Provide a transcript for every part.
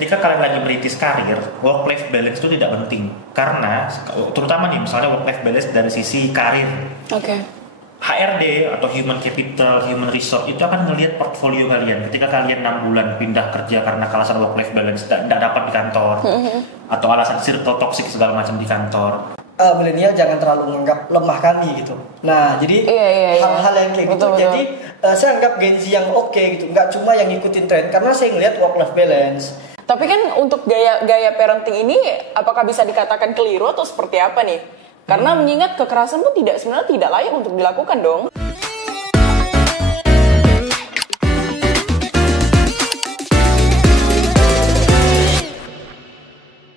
ketika kalian lagi merintis karir, work life balance itu tidak penting karena terutama nih misalnya work life balance dari sisi karir. HRD atau human capital, human resource itu akan melihat portfolio kalian. Ketika kalian 6 bulan pindah kerja karena alasan work life balance tidak dapat di kantor, atau alasan circle toxic segala macam di kantor. Milenial jangan terlalu menganggap lemah kami gitu. Nah, jadi hal-hal yang kayak gitu. Betul. Jadi saya anggap Gen Z yang oke gitu, nggak cuma yang ngikutin tren. Karena saya ngelihat work life balance. Tapi kan untuk gaya parenting ini, apakah bisa dikatakan keliru atau seperti apa nih? Karena mengingat kekerasan pun sebenarnya tidak layak untuk dilakukan dong.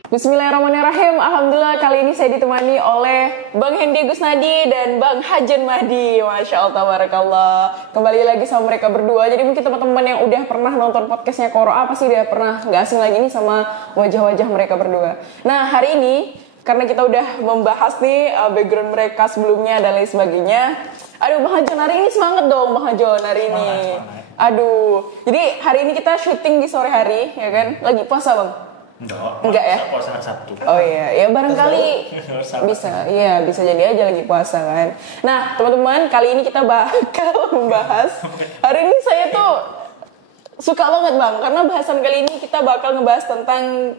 Bismillahirrahmanirrahim. Alhamdulillah kali ini saya ditemani oleh Bang Hendy Gusnadi dan Bang Hajan Mahdi. Masya Allah, tabarakallah. Kembali lagi sama mereka berdua. Jadi mungkin teman-teman yang udah pernah nonton podcastnya Qoro'a pasti udah pernah gak asing lagi nih sama wajah-wajah mereka berdua. Nah hari ini karena kita udah membahas nih background mereka sebelumnya dan lain sebagainya. Aduh Bang Hajan, hari ini semangat dong Bang Hajan hari ini. Aduh, jadi hari ini kita syuting di sore hari ya kan? Lagi puasa Bang? Enggak ya? Puasa Sabtu. Oh iya, ya barangkali bisa. Iya, bisa jadi aja lagi puasa kan. Nah, teman-teman, kali ini kita bakal membahas. Hari ini saya tuh suka banget Bang, karena bahasan kali ini kita bakal ngebahas tentang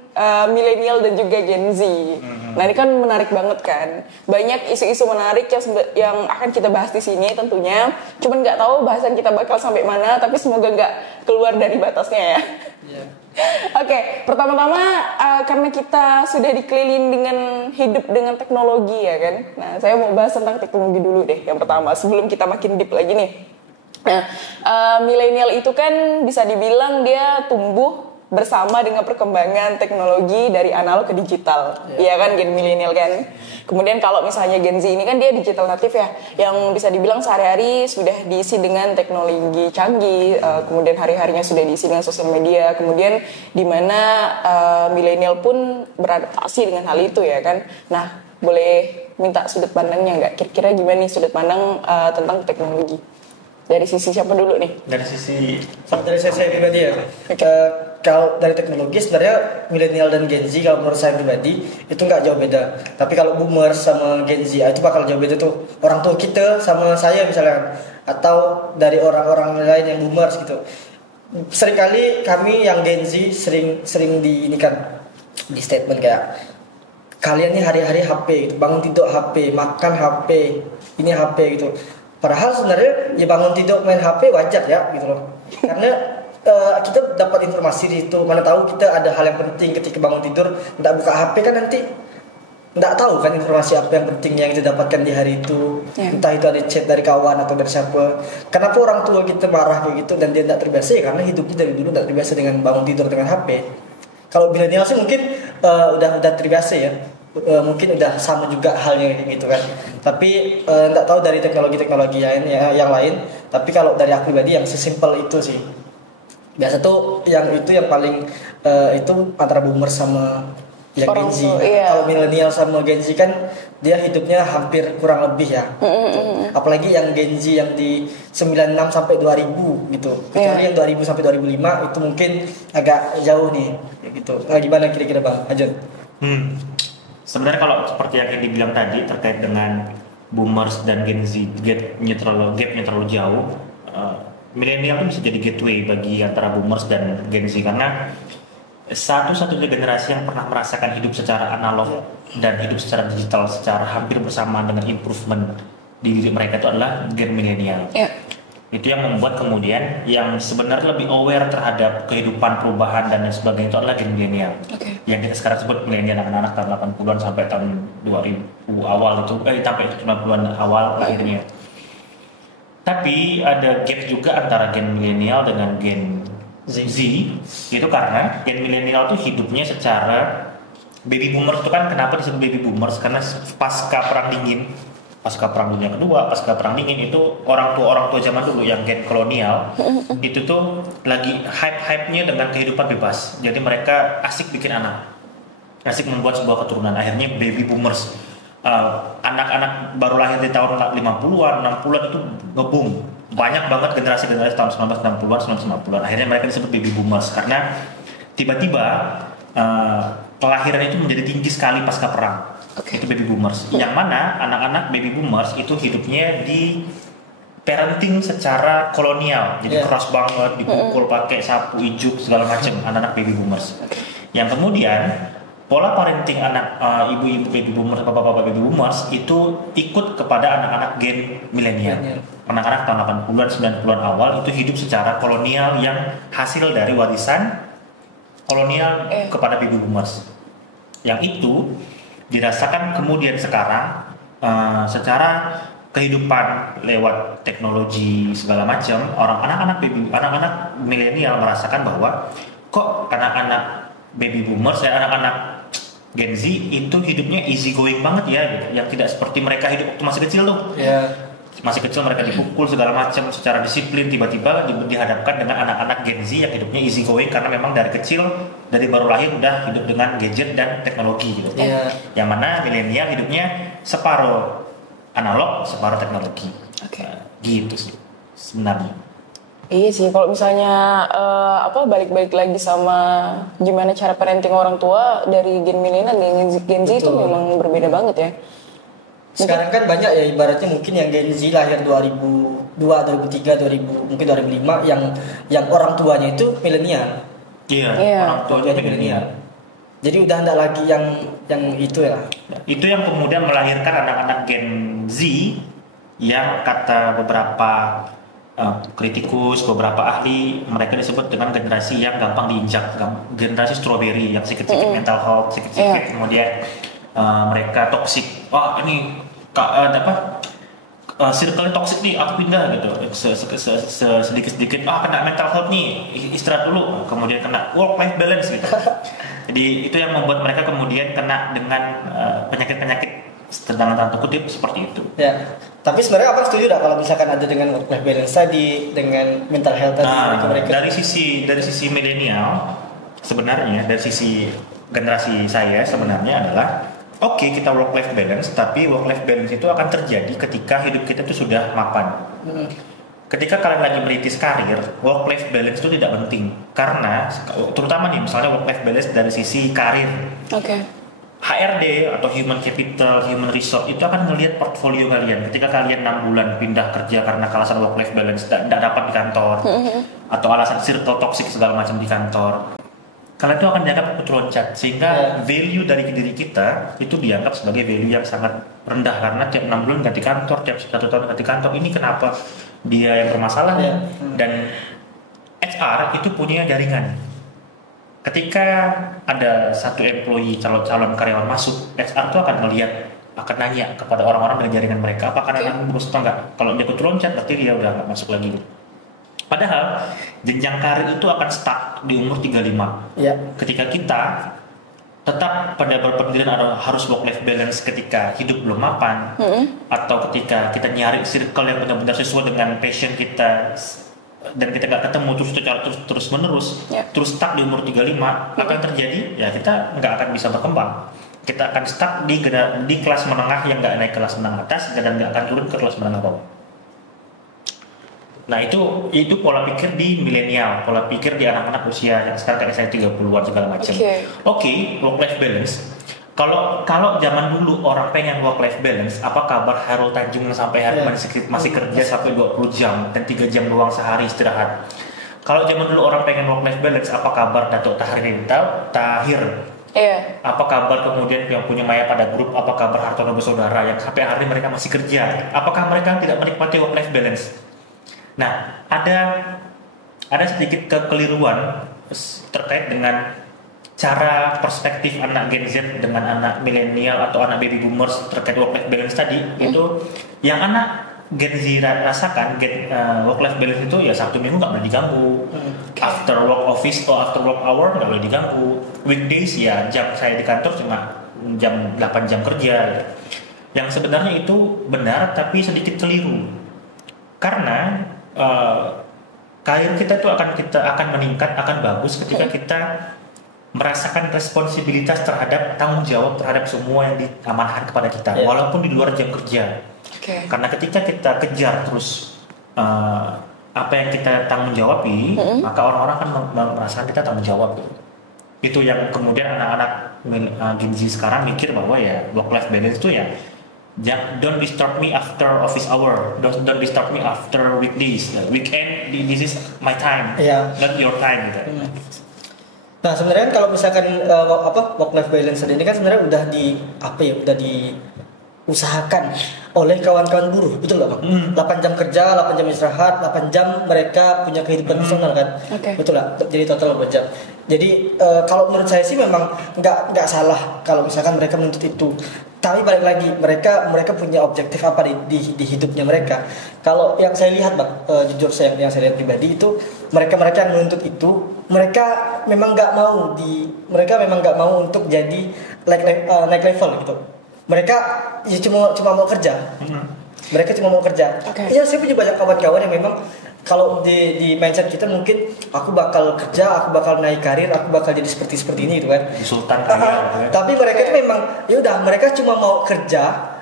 milenial dan juga Gen Z. Nah, ini kan menarik banget kan. Banyak isu-isu menarik yang akan kita bahas di sini tentunya. Cuman nggak tahu bahasan kita bakal sampai mana, tapi semoga nggak keluar dari batasnya ya. Yeah. Oke, pertama-tama karena kita sudah dikelilingi dengan hidup dengan teknologi ya kan. Nah, saya mau bahas tentang teknologi dulu deh yang pertama sebelum kita makin deep lagi nih. Nah, milenial itu kan bisa dibilang dia tumbuh bersama dengan perkembangan teknologi dari analog ke digital. Iya kan, gen milenial kan. Kemudian kalau misalnya Gen Z ini kan dia digital native ya, yang bisa dibilang sehari-hari sudah diisi dengan teknologi canggih, kemudian hari-harinya sudah diisi dengan sosial media, kemudian di mana milenial pun beradaptasi dengan hal itu ya kan. Nah, boleh minta sudut pandangnya nggak? Kira-kira gimana nih sudut pandang tentang teknologi? Dari sisi siapa dulu nih? Dari sisi saya pribadi ya. Kalau dari teknologi sebenarnya milenial dan Gen Z kalau menurut saya pribadi itu nggak jauh beda. Tapi kalau boomers sama Gen Z itu bakal jauh beda tuh. Orang tua kita sama saya misalnya, atau dari orang-orang lain yang boomers gitu. Seringkali kami yang Gen Z sering diinikan di statement kayak kalian nih hari-hari HP gitu, bangun tidur HP, makan HP, ini HP gitu. Padahal sebenarnya ya bangun tidur main HP wajar ya gitu loh. Karena kita dapat informasi di situ. Mana tahu kita ada hal yang penting ketika bangun tidur nggak buka HP kan nanti nggak tahu kan informasi apa yang penting yang kita dapatkan di hari itu. Entah itu ada chat dari kawan atau dari siapa. Kenapa orang tua kita marah kayak gitu dan dia nggak terbiasa ya karena hidupnya dari dulu nggak terbiasa dengan bangun tidur dengan HP. Kalau milenial sih mungkin udah terbiasa ya. Mungkin udah sama juga halnya gitu kan. Tapi nggak tahu dari teknologi yang lain. Tapi kalau dari aku pribadi yang sesimpel itu sih. Biasa tuh yang paling itu antara boomer sama yang Gen Z. Kalau milenial sama Gen Z kan dia hidupnya hampir kurang lebih ya. Apalagi yang Gen Z yang di 96 sampai 2000 gitu. Kecuali yang 2000 sampai 2005 itu mungkin agak jauh nih gitu. Gimana kira-kira Bang Ajon? Sebenarnya kalau seperti yang dibilang tadi terkait dengan boomers dan Gen Z gapnya terlalu jauh, milenial itu bisa jadi gateway bagi antara boomers dan Gen Z karena satu-satunya generasi yang pernah merasakan hidup secara analog dan hidup secara digital secara hampir bersamaan dengan improvement di diri mereka itu adalah gen milenial. Itu yang membuat kemudian yang sebenarnya lebih aware terhadap kehidupan perubahan dan lain sebagainya itu adalah gen milenial. Yang kita sekarang sebut milenial anak-anak tahun 80-an sampai tahun 2000 awal itu sampai 90-an awal akhirnya. Tapi ada gap juga antara gen milenial dengan gen Z itu karena gen milenial itu hidupnya secara baby boomers itu kan kenapa disebut baby boomers karena pasca perang dunia kedua, pasca perang dingin itu orang tua zaman dulu yang gen kolonial itu tuh lagi hype-nya dengan kehidupan bebas. Jadi mereka asik bikin anak, asik membuat sebuah keturunan. Akhirnya baby boomers, anak-anak baru lahir di tahun 50-an, 60-an itu ngebum. Banyak banget generasi tahun 1960-an, 1990-an. Akhirnya mereka disebut baby boomers karena tiba-tiba kelahiran itu menjadi tinggi sekali pasca perang. Itu baby boomers. Yang mana anak-anak baby boomers itu hidupnya di parenting secara kolonial, jadi keras banget, dipukul pakai sapu ijuk segala macam anak-anak baby boomers. Yang kemudian pola parenting anak ibu-ibu baby boomers, bapak-bapak baby boomers itu ikut kepada anak-anak gen milenial. Anak-anak tahun 80-an, 90-an awal itu hidup secara kolonial yang hasil dari warisan kolonial kepada baby boomers. Yang itu dirasakan kemudian sekarang secara kehidupan lewat teknologi segala macam, anak-anak milenial merasakan bahwa kok anak-anak baby boomers, anak-anak Gen Z itu hidupnya easy going banget ya, gitu. Yang tidak seperti mereka hidup waktu masih kecil tuh. Masih kecil mereka dipukul segala macam secara disiplin, tiba-tiba dihadapkan dengan anak-anak Gen Z yang hidupnya easy going karena memang dari kecil, dari baru lahir udah hidup dengan gadget dan teknologi gitu. Yang mana milenial hidupnya separuh analog, separuh teknologi. Gitu sih sebenarnya. Iya sih, kalau misalnya balik-balik lagi sama gimana cara parenting orang tua dari gen milenial dan Gen Z itu memang berbeda banget ya. Sekarang kan banyak ya, ibaratnya mungkin yang Gen Z lahir 2002, 2003, 2000, mungkin 2005 yang orang tuanya itu milenial. Orang tuanya milenial. Jadi udah enggak lagi yang itu ya. Itu yang kemudian melahirkan anak-anak Gen Z yang kata beberapa kritikus, beberapa ahli, mereka disebut dengan generasi yang gampang diinjak, generasi strawberry yang sikit-sikit mental health, sikit-sikit kemudian mereka toksik. Wah ini circle toksik nih, aku pindah gitu. Sedikit-sedikit kena mental health nih, istirahat dulu. Kemudian kena work life balance gitu. Jadi itu yang membuat mereka kemudian kena dengan penyakit-penyakit sedang tanda kutip seperti itu. Ya. Tapi sebenarnya apa setuju kalau misalkan ada dengan work life balance tadi, dengan mental health tadi mereka. Dari sisi milenial sebenarnya, dari sisi generasi saya sebenarnya adalah oke, kita work life balance, tapi work life balance itu akan terjadi ketika hidup kita itu sudah mapan. Ketika kalian lagi merintis karir, work life balance itu tidak penting karena terutama nih misalnya work life balance dari sisi karir. HRD atau human capital, human resource itu akan melihat portfolio kalian. Ketika kalian 6 bulan pindah kerja karena alasan work life balance tidak dapat di kantor atau alasan circle toxic segala macam di kantor, kalian itu akan dianggap loncat sehingga value dari diri kita itu dianggap sebagai value yang sangat rendah karena tiap 6 bulan ganti kantor, tiap 1 tahun ganti kantor. Ini kenapa dia yang bermasalah dan HR itu punya jaringan. Ketika ada satu employee calon karyawan masuk, HR itu akan akan nanya kepada orang-orang dengan jaringan mereka apakah anak lulus atau enggak. Kalau dia loncat berarti dia udah nggak masuk lagi. Padahal jenjang karir itu akan stuck di umur 35. Ketika kita tetap pada berpendirian harus work life balance ketika hidup belum mapan, atau ketika kita nyari circle yang benar-benar sesuai dengan passion kita dan kita nggak ketemu terus menerus, terus stuck di umur 35, apa yang terjadi? Ya kita nggak akan bisa berkembang. Kita akan stuck di kelas menengah yang nggak naik kelas menengah atas dan nggak akan turun ke kelas menengah bawah. Nah itu pola pikir di milenial, pola pikir di anak-anak usia yang sekarang kayak saya 30-an segala macam. Oke, work life balance. Kalau zaman dulu orang pengen work life balance, apa kabar Hairul Tanjung sampai hari masih kerja sampai 20 jam dan 3 jam doang sehari istirahat. Kalau zaman dulu orang pengen work life balance, apa kabar Datuk Tahir? Apa kabar kemudian yang punya Maya pada grup, apa kabar Hartono bersaudara yang sampai hari mereka masih kerja? Apakah mereka tidak menikmati work life balance? Nah, ada sedikit kekeliruan terkait dengan cara perspektif anak Gen Z dengan anak milenial atau anak baby boomers terkait work life balance tadi. Itu yang anak Gen Z rasakan work life balance itu ya Sabtu Minggu nggak boleh diganggu, after work office atau after work hour nggak boleh diganggu, weekdays ya jam saya di kantor cuma 8 jam kerja. Yang sebenarnya itu benar tapi sedikit keliru karena karir kita itu akan meningkat, akan bagus ketika kita merasakan responsibilitas terhadap tanggung jawab terhadap semua yang diamanahkan kepada kita, walaupun di luar jam kerja. Karena ketika kita kejar terus apa yang kita tanggung jawabi, maka orang-orang akan merasakan kita tanggung jawab. Itu yang kemudian anak-anak Gen Z sekarang mikir bahwa ya work life balance itu ya don't disturb me after office hour, don't disturb me after weekdays, weekend this is my time, not your time gitu. Nah sebenarnya kalau misalkan work life balance ini kan sebenarnya udah diusahakan oleh kawan-kawan buruh, betul nggak Bang? 8 jam kerja, 8 jam istirahat, 8 jam mereka punya kehidupan personal kan, betul lah. Jadi total 4 jam. Jadi kalau menurut saya sih memang nggak salah kalau misalkan mereka menuntut itu. Tapi balik lagi mereka punya objektif apa di hidupnya mereka. Kalau yang saya lihat Bang, jujur yang saya lihat pribadi itu mereka yang menuntut itu mereka memang nggak mau untuk jadi naik level gitu. Mereka ya cuma mau kerja. Mereka cuma mau kerja. Ya saya punya banyak kawan-kawan yang memang kalau di mindset kita mungkin aku bakal kerja, aku bakal naik karir, aku bakal jadi seperti ini gitu kan. Sultan Tapi mereka itu memang ya udah mereka cuma mau kerja,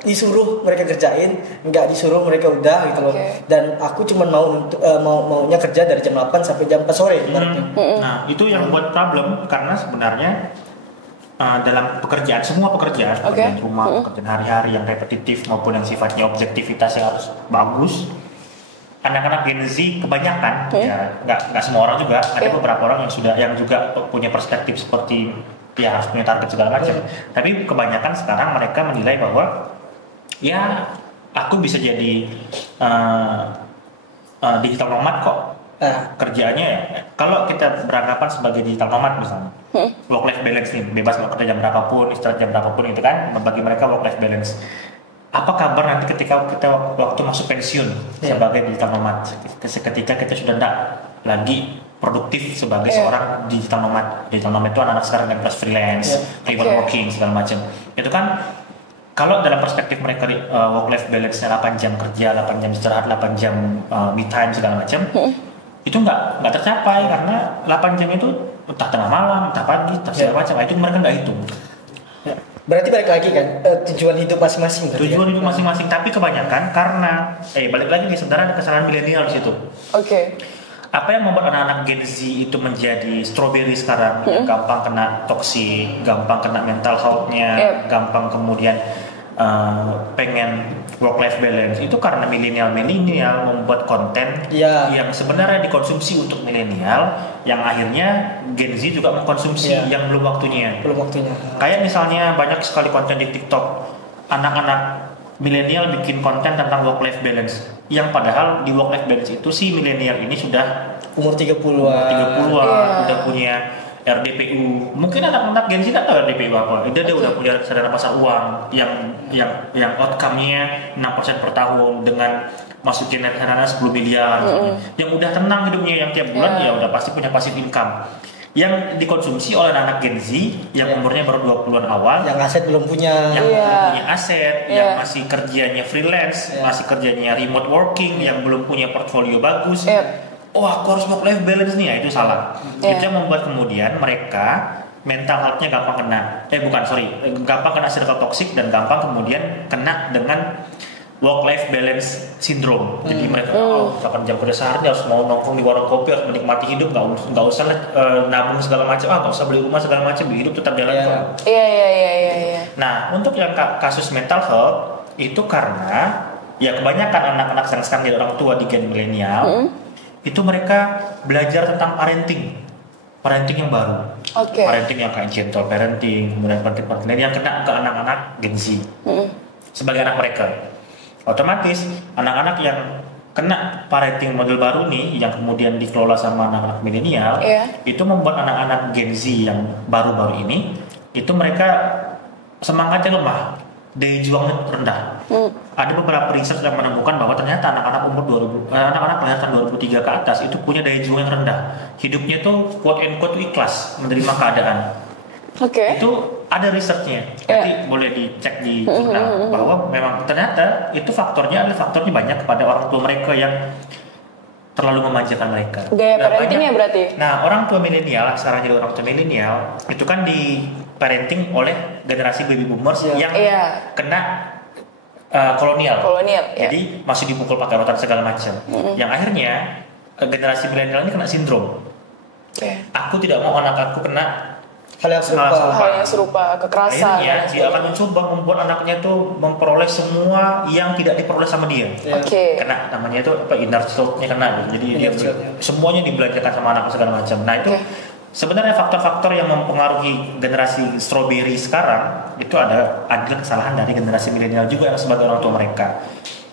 disuruh mereka kerjain, nggak disuruh mereka udah gitu loh. Dan aku cuma maunya kerja dari jam 8 sampai jam 4 sore Nah, itu yang buat problem karena sebenarnya dalam semua pekerjaan rumah, pekerjaan hari-hari yang repetitif maupun yang sifatnya objektivitas yang harus bagus, anak-anak Gen Z kebanyakan ya nggak semua orang juga, ada beberapa orang yang juga punya perspektif seperti ya harus punya target segala macam, tapi kebanyakan sekarang mereka menilai bahwa ya aku bisa jadi digital nomad kok. Kerjaannya ya, kalau kita beranggapan sebagai digital nomad misalnya, work life balance nih, bebas mau kerja jam berapapun, istirahat jam berapapun itu kan, bagi mereka work life balance. Apa kabar nanti ketika kita waktu masuk pensiun sebagai digital nomad, ketika kita sudah tidak lagi produktif sebagai seorang digital nomad. Digital nomad itu anak-anak sekarang yang plus freelance, remote working segala macam. Itu kan kalau dalam perspektif mereka work life balance-nya 8 jam kerja, 8 jam istirahat, 8 jam me time segala macam. Itu nggak tercapai karena 8 jam itu entah tengah malam, entah pagi, entah segala macam. Itu mereka nggak hitung. Berarti balik lagi kan tujuan hidup masing-masing. Tujuan hidup masing-masing, tapi kebanyakan karena balik lagi nih sebenarnya ada kesalahan milenial di situ. Apa yang membuat anak-anak Gen Z itu menjadi strawberry sekarang? Yang gampang kena toksik, gampang kena mental health-nya, gampang kemudian pengen work life balance itu karena milenial membuat konten yang sebenarnya dikonsumsi untuk milenial, yang akhirnya Gen Z juga mengkonsumsi yang belum waktunya. Kayak misalnya banyak sekali konten di TikTok anak-anak milenial bikin konten tentang work life balance, yang padahal di work life balance itu si milenial ini sudah umur 30-an udah punya RDPU. Mungkin anak-anak Gen Z kan tahu RDPU apa. Dia udah punya reksadana pasar uang yang outcome-nya 6% per tahun dengan masukin reksadana 10 miliar. Yang udah tenang hidupnya, yang tiap bulan ya udah pasti punya passive income. Yang dikonsumsi oleh anak Gen Z yang umurnya baru 20-an awal, yang aset belum punya, belum punya aset, yang masih kerjanya freelance, masih kerjanya remote working, yang belum punya portfolio bagus. Aku harus work life balance nih, ya itu salah. Itu yang membuat kemudian mereka mental health-nya gampang gampang kena circle toxic dan gampang kemudian kena dengan work life balance syndrome. Jadi mereka misalkan jam kerja sehari harus mau nongkrong di warung kopi, harus menikmati hidup, nggak usah nabung segala macam, nggak usah beli rumah segala macam, hidup tetap jalan kok. Nah, untuk yang kasus mental health itu karena ya kebanyakan anak-anak sekarang jadi orang tua di gen milenial itu mereka belajar tentang parenting yang baru, parenting yang kayak gentle parenting, kemudian parenting yang kena ke anak-anak Gen Z sebagai anak mereka. Otomatis anak-anak yang kena parenting model baru nih, yang kemudian dikelola sama anak-anak milenial, itu membuat anak-anak Gen Z yang baru-baru ini itu mereka semangatnya lemah, daya juangnya rendah. Ada beberapa riset yang menemukan bahwa ternyata anak-anak anak-anak kelahiran 2003 ke atas itu punya daya juang yang rendah. Hidupnya tuh quote and quote ikhlas menerima keadaan. Itu ada risetnya. Nanti boleh dicek di jurnal bahwa memang ternyata itu faktornya banyak kepada orang tua mereka yang terlalu memanjakan mereka. Gaya parentingnya berarti. Nah, orang tua milenial sekarang jadi orang tua milenial itu kan di parenting oleh generasi baby boomers yang kena kolonial. Jadi masih dipukul pakai rotan segala macam. Yang akhirnya generasi milenial ini kena sindrom. Aku tidak mau anak aku kena hal yang serupa. Hal yang serupa, kekerasan. akhirnya dia akan mencoba membuat anaknya tuh memperoleh semua yang tidak diperoleh sama dia. Ya. Oke. Kena namanya itu apa, inner child-nya kena gitu. Jadi dia Inner child-nya. semuanya dibelanjakan sama anak segala macam. Nah itu sebenarnya faktor-faktor yang mempengaruhi generasi strawberry sekarang itu ada kesalahan dari generasi milenial juga yang sebagai orang tua mereka.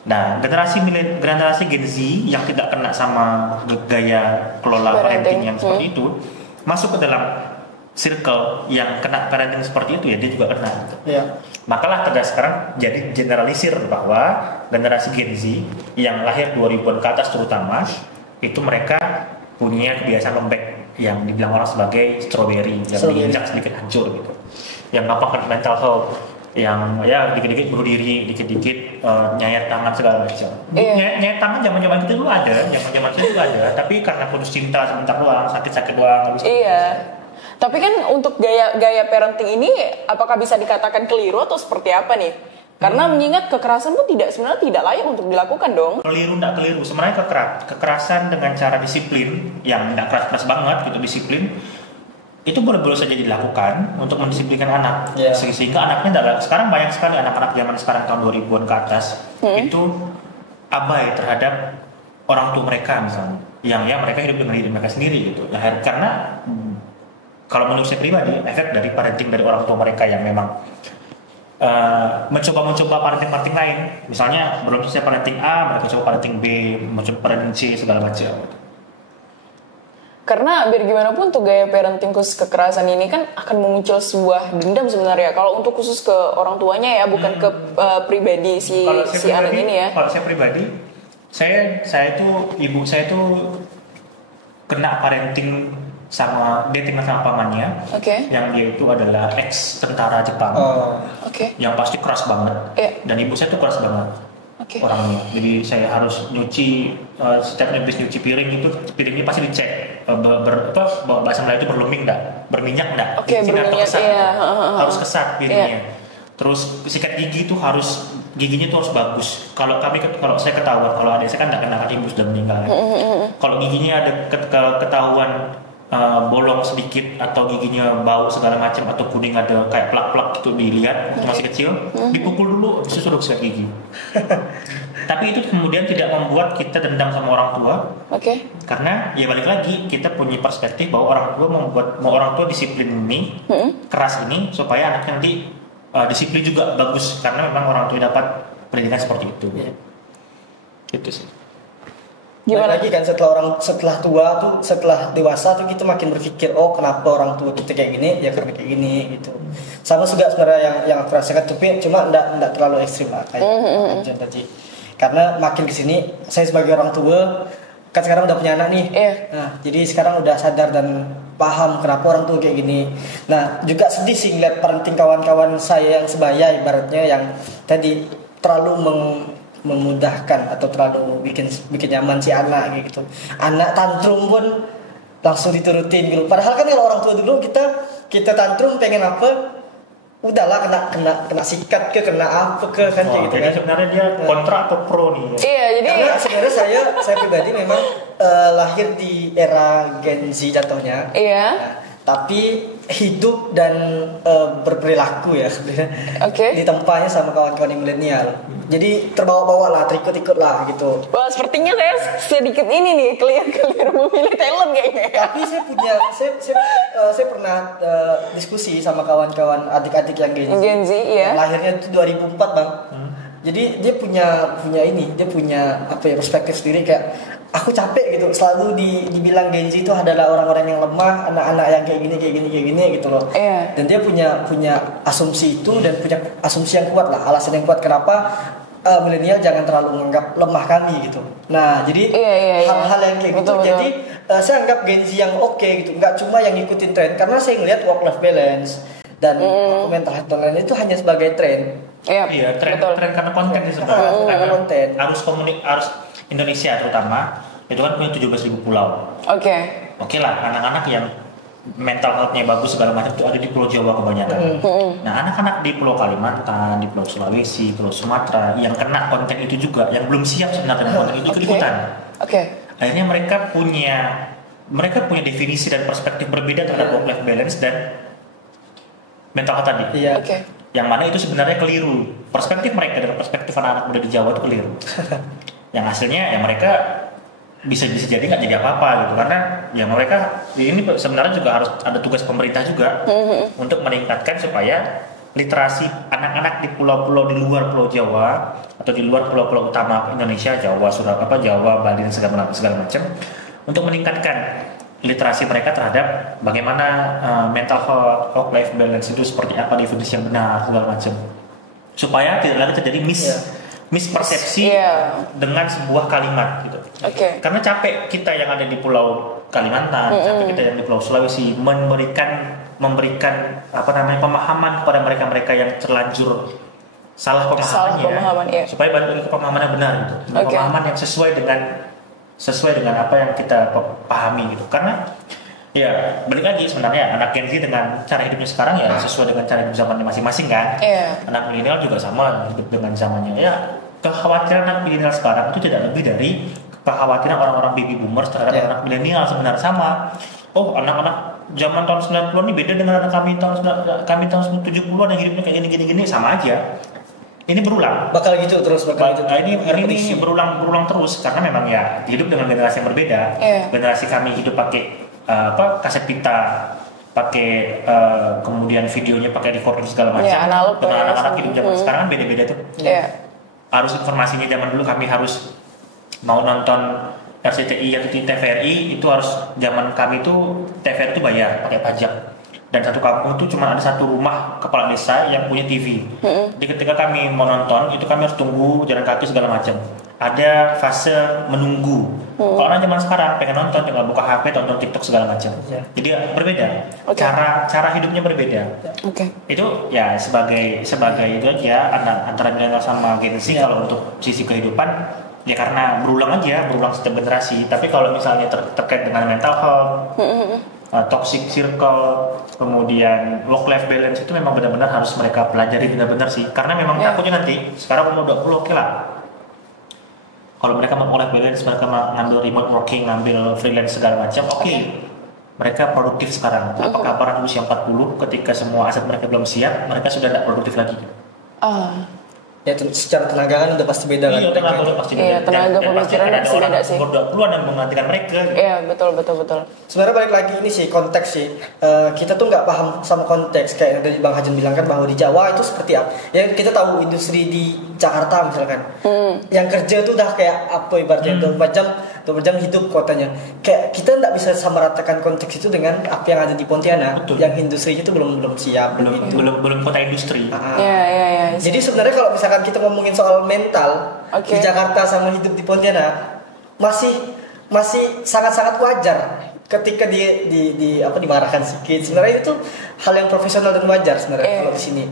Nah generasi Gen Z yang tidak kena sama gaya kelola parenting yang seperti itu masuk ke dalam circle yang kena parenting seperti itu, ya dia juga kena gitu. Ya. Makalah tegas sekarang jadi generalisir bahwa generasi Gen Z yang lahir 2000-an ke atas terutama itu mereka punya kebiasaan lembek yang dibilang orang sebagai strawberry yang diinjak sedikit hancur gitu, yang gampang kena mental health, yang ya dikit-dikit bunuh diri, dikit-dikit nyayat tangan segala macam. Nyayat tangan zaman itu dulu ada, zaman itu juga ada, tapi karena putus cinta sebentar doang, sakit-sakit doang. Iya. Tapi kan untuk gaya parenting ini apakah bisa dikatakan keliru atau seperti apa nih? Karena mengingat kekerasan pun sebenarnya tidak layak untuk dilakukan dong. Enggak keliru. Sebenarnya kekerasan dengan cara disiplin yang enggak keras-keras banget gitu, disiplin itu boleh-boleh saja dilakukan untuk mendisiplinkan anak. Yeah. Sehingga anaknya sekarang banyak sekali anak-anak zaman sekarang tahun 2000-an ke atas itu abai terhadap orang tua mereka misalnya. Yang mereka hidup dengan diri mereka sendiri gitu. Karena kalau menurut saya pribadi, efek dari parenting dari orang tua mereka yang memang mencoba parenting lain. Misalnya belum selesai parenting A, mereka coba parenting B, mencoba parenting C, segala macam. Karena biar gimana pun tuh gaya parenting khusus kekerasan ini kan akan memuncul sebuah dendam sebenarnya. Kalau untuk khusus ke orang tuanya ya, bukan ke pribadi si anak ini ya. Kalau saya pribadi, saya tuh ibu saya tuh kena parenting sama dia tinggal sama pamannya, yang dia itu adalah ex tentara Jepang, yang pasti keras banget, dan ibu saya tuh keras banget orangnya. Jadi saya harus nyuci, setiap habis nyuci piring itu piringnya pasti dicek, bahasa Melayu itu berluming enggak, berminyak enggak, berminyak, harus kesat piringnya. Terus sikat gigi tuh giginya tuh harus bagus. Kalau saya ketahuan, kalau adik saya kan enggak kena, ibu sudah meninggal. Kalau giginya ada ketahuan bolong sedikit atau giginya bau segala macam atau kuning ada kayak plak-plak gitu dilihat waktu masih kecil, dipukul dulu suruh sikat gigi. Tapi itu kemudian tidak membuat kita dendam sama orang tua. Karena ya balik lagi kita punya perspektif bahwa orang tua disiplin ini, keras ini supaya anaknya nanti disiplin juga bagus karena memang orang tua dapat pendidikan seperti itu. Gitu sih. Gimana lagi kan setelah dewasa tuh kita makin berpikir, oh kenapa orang tua kita kayak gini, ya karena kayak gini gitu. Sama juga sebenarnya yang aku rasakan, tapi cuma enggak terlalu ekstrim lah kayak tadi. Karena makin kesini saya sebagai orang tua kan sekarang udah punya anak nih. Nah, jadi sekarang udah sadar dan paham kenapa orang tua kayak gini. Nah, juga sedih sih ngeliat parenting kawan-kawan saya yang sebaya ibaratnya yang tadi terlalu memudahkan atau terlalu bikin nyaman si anak gitu. Anak tantrum pun langsung diturutin gitu. Padahal kan kalau orang tua dulu kita tantrum pengen apa, udahlah kena sikat kena apa kan kayak gitu kan. Sebenarnya dia kontra atau pro nih. Iya, jadi karena sebenarnya saya pribadi memang lahir di era Gen Z jatuhnya. Iya. Nah, tapi hidup dan berperilaku ya ditempahnya sama kawan-kawan milenial. Jadi terbawa-bawa lah, terikut-ikut lah gitu. Wah, sepertinya saya sedikit ini nih clear memilih talent kayaknya. Tapi saya pernah diskusi sama kawan-kawan adik-adik yang Gen Z ya. Lahirnya itu 2004 bang. Jadi dia punya perspektif sendiri kayak aku capek gitu selalu dibilang Gen Z itu adalah orang-orang yang lemah, anak-anak yang kayak gini gitu loh. Dan dia punya asumsi itu dan punya asumsi yang kuat lah, alasan yang kuat kenapa milenial jangan terlalu menganggap lemah kami gitu. Nah, jadi hal-hal yang kayak gitu. Betul. Jadi saya anggap Gen Z yang oke gitu, nggak cuma yang ngikutin tren, karena saya ngelihat work life balance dan mental health lain itu hanya sebagai tren. Iya, tren karena konten sih sebenarnya. Konten. Harus Indonesia terutama itu kan punya 17.000 pulau. Oke lah, anak-anak yang mental health-nya bagus segala macam itu ada di Pulau Jawa kebanyakan. Nah, anak-anak di Pulau Kalimantan, di Pulau Sulawesi, Pulau Sumatera yang kena konten itu juga, yang belum siap sebenarnya dengan konten itu ikut-ikutan. Akhirnya mereka punya mereka punya definisi dan perspektif berbeda terhadap work life balance dan mental health tadi. Iya. Oke. Yang mana itu sebenarnya keliru. Perspektif mereka dan perspektif anak-anak muda di Jawa itu keliru. Yang hasilnya ya mereka bisa jadi nggak jadi apa-apa gitu, karena ya mereka ini sebenarnya juga harus ada tugas pemerintah juga untuk meningkatkan supaya literasi anak-anak di pulau-pulau di luar Pulau Jawa atau di luar pulau-pulau utama Indonesia, Jawa, Surabaya, Jawa, Bali dan segala macam, untuk meningkatkan literasi mereka terhadap bagaimana mental health, work life balance itu seperti apa, definisi yang benar segala macam, supaya tidak lagi terjadi mispersepsi dengan sebuah kalimat gitu. Karena capek kita yang ada di Pulau Kalimantan, capek kita yang di Pulau Sulawesi memberikan pemahaman kepada mereka yang terlanjur salah pemahamannya, supaya balik lagi ke pemahaman yang benar gitu. Pemahaman yang sesuai dengan apa yang kita pahami gitu. Karena ya balik lagi sebenarnya anak Gen Z dengan cara hidupnya sekarang ya sesuai dengan cara hidup zamannya masing-masing kan. Anak milenial juga sama hidup dengan zamannya. Ya kekhawatiran anak milenial sekarang itu tidak lebih dari kekhawatiran orang-orang baby boomers terhadap anak milenial sebenarnya sama. Oh, anak-anak zaman tahun 90-an ini beda dengan anak kami tahun 70-an yang hidupnya kayak gini sama aja. Ini berulang. Bakal gitu terus. Ini berulang terus karena memang ya hidup dengan generasi yang berbeda. Generasi kami hidup pakai kaset pita, pakai kemudian videonya pakai recorder segala macam. Dengan anak-anak hidup zaman sekarang kan beda-beda tuh. Harus informasinya zaman dulu kami harus mau nonton RCTI atau TVRI itu harus zaman kami tuh TVRI itu bayar pakai pajak, dan satu kampung itu cuma ada satu rumah kepala desa yang punya TV. Jadi ketika kami mau nonton itu kami harus tunggu jalan kaki segala macam, ada fase menunggu. Kalau orang zaman sekarang pengen nonton tinggal buka HP, tonton TikTok segala macam. Jadi berbeda, cara hidupnya berbeda. Itu ya sebagai itu aja antara milenial sama Gen Z. Kalau untuk sisi kehidupan ya karena berulang setiap generasi. Tapi kalau misalnya terkait dengan mental health, toxic circle, kemudian work life balance itu memang benar-benar harus mereka pelajari benar-benar sih. Karena memang takutnya nanti sekarang umur 20 oke lah. Kalau mereka mau work life balance, mereka ngambil remote working, ngambil freelance segala macam, mereka produktif sekarang. Apakah orang usia 40 ketika semua aset mereka belum siap, mereka sudah tidak produktif lagi? Ya secara tenaga kan udah pasti beda. Iya, tenaga udah pasti beda. Tenaga pemikiran pasti beda sih. Umur 20-an yang menggantikan mereka. Iya, betul. Sebenarnya balik lagi ini sih konteks sih. Kita tuh nggak paham sama konteks kayak yang tadi Bang Hajan bilang kan bahwa di Jawa itu seperti apa. Yang kita tahu industri di Jakarta misalkan. Yang kerja tuh udah kayak apa ibaratnya 24 jam hidup kotanya. Kayak kita nggak bisa samaratakan konteks itu dengan apa yang ada di Pontianak. Betul. Yang industri itu belum siap. Belum kota industri. Iya. Jadi sebenarnya kalau misalkan kita ngomongin soal mental di Jakarta sama hidup di Pontianak masih sangat-sangat wajar ketika dimarahkan sedikit. Sebenarnya itu hal yang profesional dan wajar sebenarnya kalau di sini.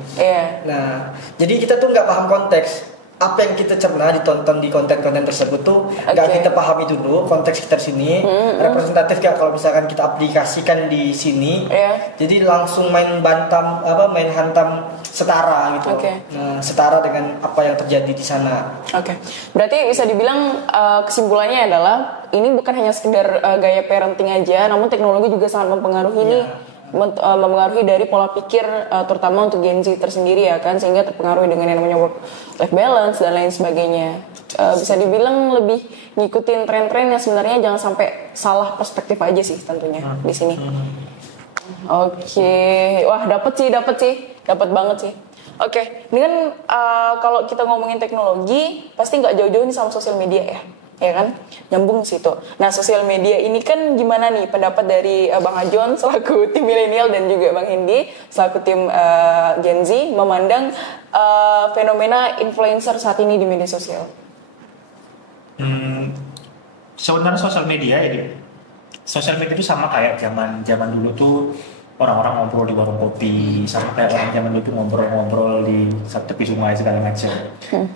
Nah, jadi kita tuh nggak paham konteks. Apa yang kita cerna ditonton di konten-konten tersebut tuh nggak kita pahami dulu konteks kita di sini representatif gak kalau misalkan kita aplikasikan di sini. Jadi langsung main hantam setara gitu. Nah, setara dengan apa yang terjadi di sana. Berarti bisa dibilang kesimpulannya adalah ini bukan hanya sekedar gaya parenting aja, namun teknologi juga sangat mempengaruhi ini. Mempengaruhi dari pola pikir terutama untuk Gen Z tersendiri ya kan, sehingga terpengaruhi dengan yang namanya work life balance dan lain sebagainya. Bisa dibilang lebih ngikutin tren-tren yang sebenarnya jangan sampai salah perspektif aja sih tentunya di sini. Wah dapat banget sih. Ini kan kalau kita ngomongin teknologi pasti nggak jauh-jauh nih sama sosial media ya kan, nyambung situ. Nah, sosial media ini kan gimana nih pendapat dari Bang Ajon selaku tim milenial dan juga Bang Hendy selaku tim Gen Z memandang fenomena influencer saat ini di media sosial? Sebenarnya sosial media itu sama kayak zaman dulu tuh orang-orang ngobrol di warung kopi, sama kayak orang zaman dulu tuh ngobrol di tepi sungai segala macam.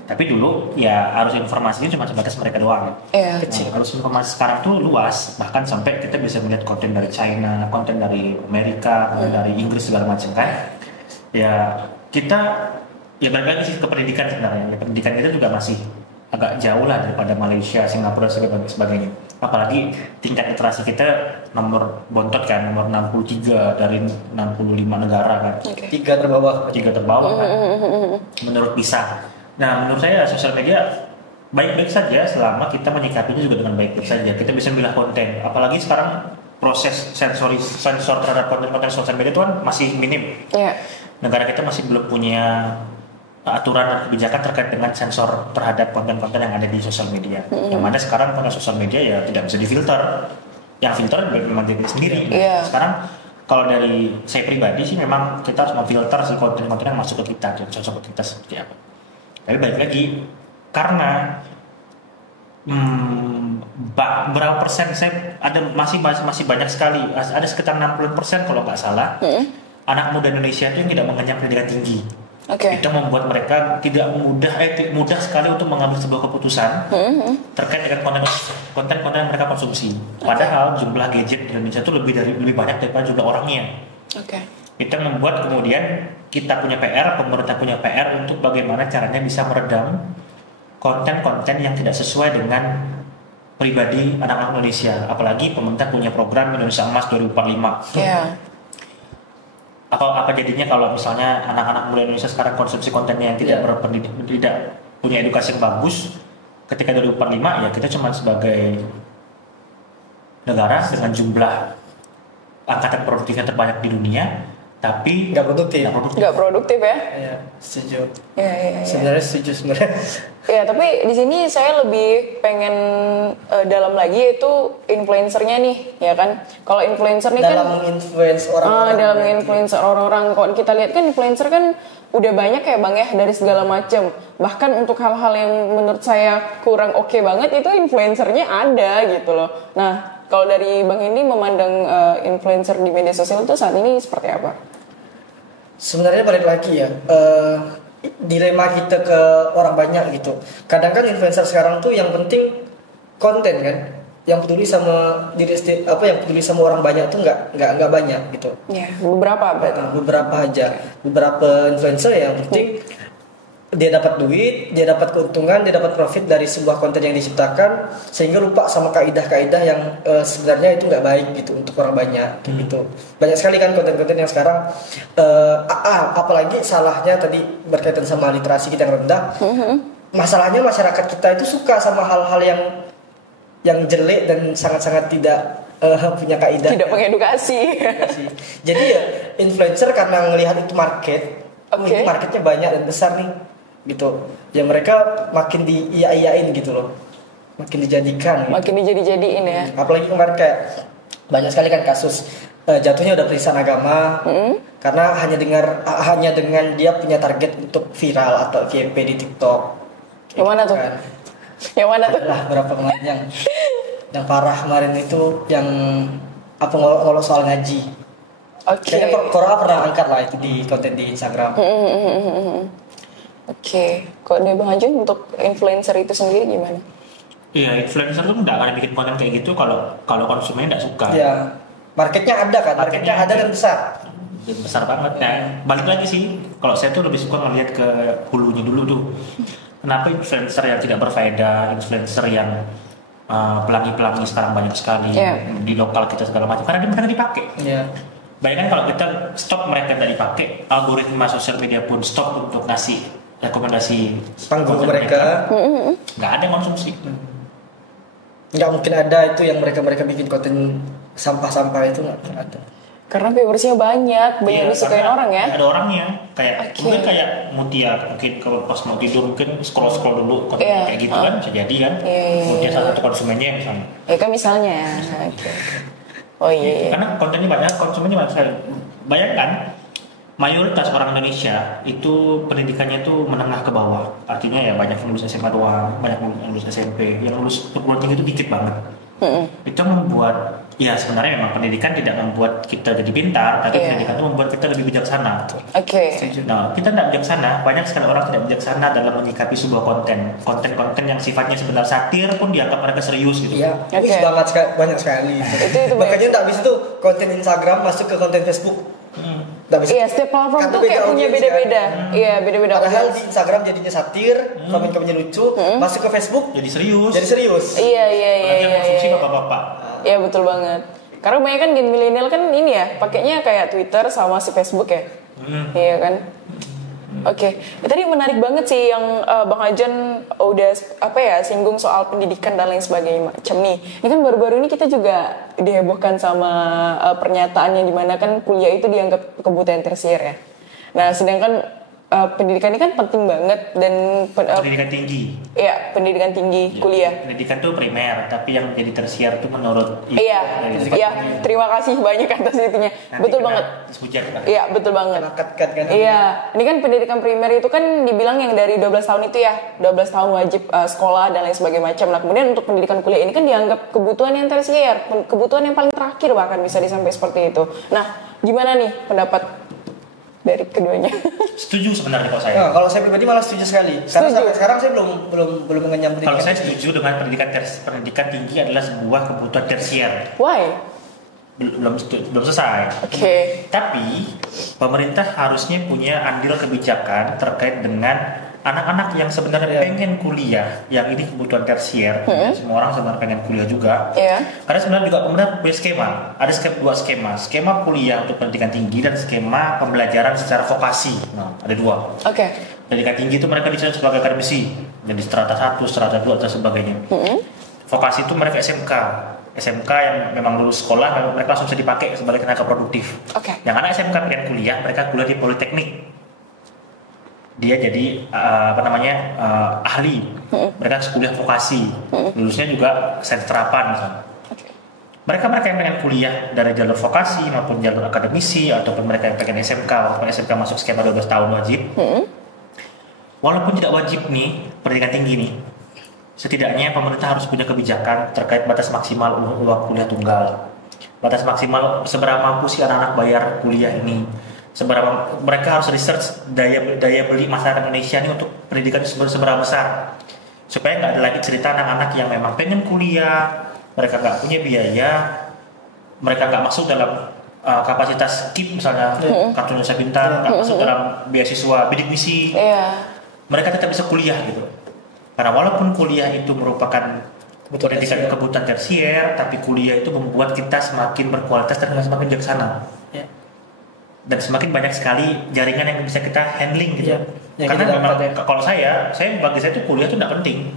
Tapi dulu ya harus informasinya cuma sebatas mereka doang. Kecil. Harus informasi sekarang tuh luas, bahkan sampai kita bisa melihat konten dari China, konten dari Amerika, konten dari Inggris segala macam kan. Ya kita balik lagi sih ke pendidikan sebenarnya. Pendidikan kita juga masih agak jauh lah daripada Malaysia, Singapura sebagainya. apalagi tingkat literasi kita nomor bontot kan, nomor 63 dari 65 negara kan. Tiga terbawah. Kan menurut PISA. Nah menurut saya sosial media baik-baik saja selama kita menyikapinya juga dengan baik-baik saja. Kita bisa memilah konten, apalagi sekarang proses sensor terhadap konten-konten sosial media itu kan masih minim. Negara kita masih belum punya aturan dan kebijakan terkait dengan sensor terhadap konten-konten yang ada di sosial media. Yang mana sekarang konten sosial media ya tidak bisa difilter. Yang filter memang diri sendiri. Sekarang kalau dari saya pribadi sih memang kita harus memfilter si konten-konten yang masuk ke kita, dan cocok ke kita seperti apa. Tapi balik lagi, karena berapa persen saya ada masih banyak sekali, ada sekitar 60% kalau nggak salah anak muda Indonesia itu yang tidak mengenyam pendidikan tinggi. Itu membuat mereka tidak mudah sekali untuk mengambil sebuah keputusan terkait dengan konten-konten yang mereka konsumsi. Padahal jumlah gadget di Indonesia itu lebih banyak daripada jumlah orangnya. Itu membuat kemudian kita punya PR, pemerintah punya PR untuk bagaimana caranya bisa meredam konten-konten yang tidak sesuai dengan pribadi anak-anak Indonesia. Apalagi pemerintah punya program Indonesia Emas 2045. Apa jadinya kalau misalnya anak-anak muda Indonesia sekarang konsumsi kontennya yang tidak tidak punya edukasi yang bagus, ketika 2045 ya kita cuma sebagai negara dengan jumlah angkatan produktifnya terbanyak di dunia, tapi nggak produktif ya? Iya, setuju. Sebenarnya setuju sebenarnya. Ya, tapi di sini saya lebih pengen dalam lagi yaitu influencernya nih, ya kan? Kalau influencer nih dalam influence orang-orang. Dalam influencer orang-orang. Kalau kita lihat kan influencer kan udah banyak ya Bang ya dari segala macam. Bahkan untuk hal-hal yang menurut saya kurang oke banget itu influencernya ada gitu loh. Nah, kalau dari Bang ini memandang influencer di media sosial itu saat ini seperti apa? Sebenarnya balik lagi ya, dilema kita ke orang banyak gitu. Kadang kan influencer sekarang tuh yang penting konten kan, yang peduli sama yang peduli sama orang banyak tuh nggak banyak gitu. Ya, beberapa aja. Beberapa influencer yang penting dia dapat duit, dia dapat keuntungan, dia dapat profit dari sebuah konten yang diciptakan, sehingga lupa sama kaidah-kaidah yang sebenarnya itu nggak baik gitu untuk orang banyak gitu. Banyak sekali kan konten-konten yang sekarang apalagi salahnya tadi berkaitan sama literasi kita yang rendah. Masalahnya masyarakat kita itu suka sama hal-hal yang jelek dan sangat-sangat tidak punya kaidah, tidak mengedukasi. Jadi ya influencer karena ngelihat itu marketnya banyak dan besar nih gitu ya, mereka makin iya-iyain gitu loh, makin dijadikan ya. Apalagi kemarin kayak banyak sekali kan kasus jatuhnya udah penistaan agama karena hanya dengan dia punya target untuk viral atau FYP di TikTok. Yang mana tuh? Yang mana tuh? Lah berapa kemarin yang parah kemarin itu yang ngolok soal ngaji. Kayaknya Korora pernah angkat lah itu di konten di Instagram. Kok dari Bang Ajun untuk influencer itu sendiri gimana? Iya, influencer tuh nggak akan bikin konten kayak gitu kalau konsumennya nggak suka. Iya, marketnya ada kan, marketnya ada dan besar. Besar banget. Nah, balik lagi sih, kalau saya tuh lebih suka ngeliat ke hulunya dulu tuh. Kenapa influencer yang tidak berfaedah, influencer yang pelangi-pelangi sekarang banyak sekali di lokal kita segala macam, karena mereka dipakai. Iya. Bayangkan kalau kita stop mereka dari dipakai, algoritma sosial media pun stop untuk ngasih rekomendasi panggung mereka, nggak ada yang konsumsi. Nggak mungkin ada itu yang mereka bikin konten sampah-sampah itu nggak ada. Karena viewersnya banyak disukain orang ya. Ada orangnya, mungkin kayak Mutia, mungkin kalau pas mau tidur mungkin scroll dulu konten kayak gitu kan bisa jadi kan. Mutia salah satu konsumennya misalnya. Kan misalnya. Oh iya. Karena kontennya banyak, konsumennya banyak sekali. Bayangkan mayoritas orang Indonesia itu pendidikannya itu menengah ke bawah. Artinya ya banyak yang lulus SMA doang, banyak yang lulus SMP, yang lulus perguruan tinggi itu dikit banget. Itu membuat sebenarnya memang pendidikan tidak membuat kita jadi pintar, tapi pendidikan itu membuat kita lebih bijaksana. Nah, kita tidak bijaksana, banyak sekali orang tidak bijaksana dalam menyikapi sebuah konten-konten yang sifatnya sebenarnya satir pun dianggap mereka serius gitu. Iya, banyak sekali. Makanya tidak bisa tuh konten Instagram masuk ke konten Facebook. nggak bisa. Iya, setiap platform Karena tuh beda kayak punya audiens beda-beda. kan. Iya, beda-beda. Padahal audiens. di Instagram jadinya satir, komen-komennya lucu, masuk ke Facebook Jadi serius. jadi serius. Iya, iya, iya. Apalagi yang Iya, konsumsi iya. bapak-bapak. Iya, betul banget. Karena banyak kan gen milenial kan ini ya, pakainya kayak Twitter sama si Facebook ya. Iya kan? Oke, tadi menarik banget sih yang Bang Ajan udah singgung soal pendidikan dan lain sebagainya macam nih. Ini kan baru-baru ini kita juga dihebohkan sama pernyataan yang dimana kan kuliah itu dianggap kebutuhan tersier ya. Nah, sedangkan pendidikan ini kan penting banget dan Pendidikan tinggi. ya pendidikan tinggi kuliah. Pendidikan tuh primer, tapi yang jadi tersier tuh menurut Iya, iya. Terima kasih banyak atas itunya. Betul banget. Iya, betul banget. Kat kan. Iya, ini kan pendidikan primer itu kan dibilang yang dari 12 tahun itu ya, 12 tahun wajib sekolah dan lain sebagainya macam. Nah, kemudian untuk pendidikan kuliah ini kan dianggap kebutuhan yang tersier, kebutuhan yang paling terakhir bahkan bisa disampai seperti itu. Nah, gimana nih pendapat dari keduanya? Setuju sebenarnya kalau saya. Nah, kalau saya pribadi malah setuju sekali. Karena Setuju. sampai sekarang saya belum mengenyam pendidikan. Kalau saya setuju dengan pendidikan tinggi adalah sebuah kebutuhan tersier. Why? Belum selesai. Oke. Tapi pemerintah harusnya punya andil kebijakan terkait dengan anak-anak yang sebenarnya pengen kuliah, yang ini kebutuhan tersier. Semua orang sebenarnya pengen kuliah juga. Iya. Karena sebenarnya juga pemerintah punya skema. Ada dua skema. Skema kuliah untuk pendidikan tinggi dan skema pembelajaran secara vokasi. Nah, ada dua. Oke. Pendidikan tinggi itu mereka disebut sebagai akademisi, jadi strata 1, strata 2 dan sebagainya. Vokasi itu mereka SMK yang memang lulus sekolah, mereka langsung bisa dipakai sebagai tenaga produktif. Oke. Yang anak SMK pengen kuliah, mereka kuliah di politeknik. Dia jadi ahli. Mereka kuliah vokasi. Lulusnya juga sains terapan misalnya. Mereka yang pengen kuliah dari jalur vokasi maupun jalur akademisi, ataupun mereka yang pengen SMK, walaupun SMK masuk skema 12 tahun wajib. Walaupun tidak wajib nih pendidikan tinggi nih, setidaknya pemerintah harus punya kebijakan terkait batas maksimal uang kuliah tunggal. Batas maksimal seberapa mampu sih anak-anak bayar kuliah ini. Seberapa mereka harus research daya beli masyarakat Indonesia ini untuk pendidikan seberapa besar. Supaya nggak ada lagi cerita anak-anak yang memang pengen kuliah, mereka nggak punya biaya, mereka nggak masuk dalam kapasitas KIP misalnya, Kartu Indonesia Pintar, nggak masuk dalam beasiswa bidik misi. Mereka tetap bisa kuliah gitu. Karena walaupun kuliah itu merupakan pendidikan kebutuhan tersier, tapi kuliah itu membuat kita semakin berkualitas dan semakin bijaksana. Dan semakin banyak sekali jaringan yang bisa kita handling gitu. Karena memang kalau bagi saya itu kuliah itu tidak penting.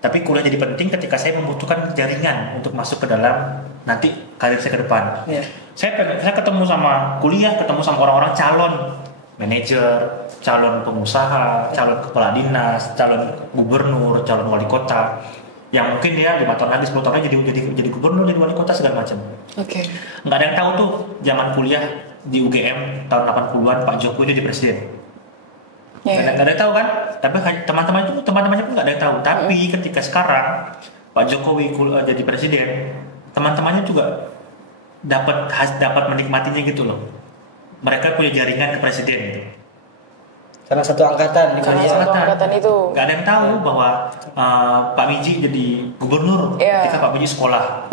Tapi kuliah jadi penting ketika saya membutuhkan jaringan untuk masuk ke dalam nanti karir saya ke depan. Saya ketemu sama orang-orang calon manajer, calon pengusaha, calon kepala dinas, calon gubernur, calon wali kota, yang mungkin dia 5 tahun lagi, 10 tahun lagi jadi gubernur, jadi wali kota segala macam. Nggak ada yang tahu tuh zaman kuliah di UGM tahun 80-an Pak Jokowi jadi presiden. Nggak ada yang tahu kan? Tapi teman-temannya pun nggak ada yang tahu. Tapi ketika sekarang Pak Jokowi jadi presiden, teman-temannya juga dapat menikmatinya gitu loh. Mereka punya jaringan ke presiden gitu. Karena satu angkatan di angkatan itu. Gak ada yang tahu bahwa Pak Miji jadi gubernur ketika Pak Miji sekolah.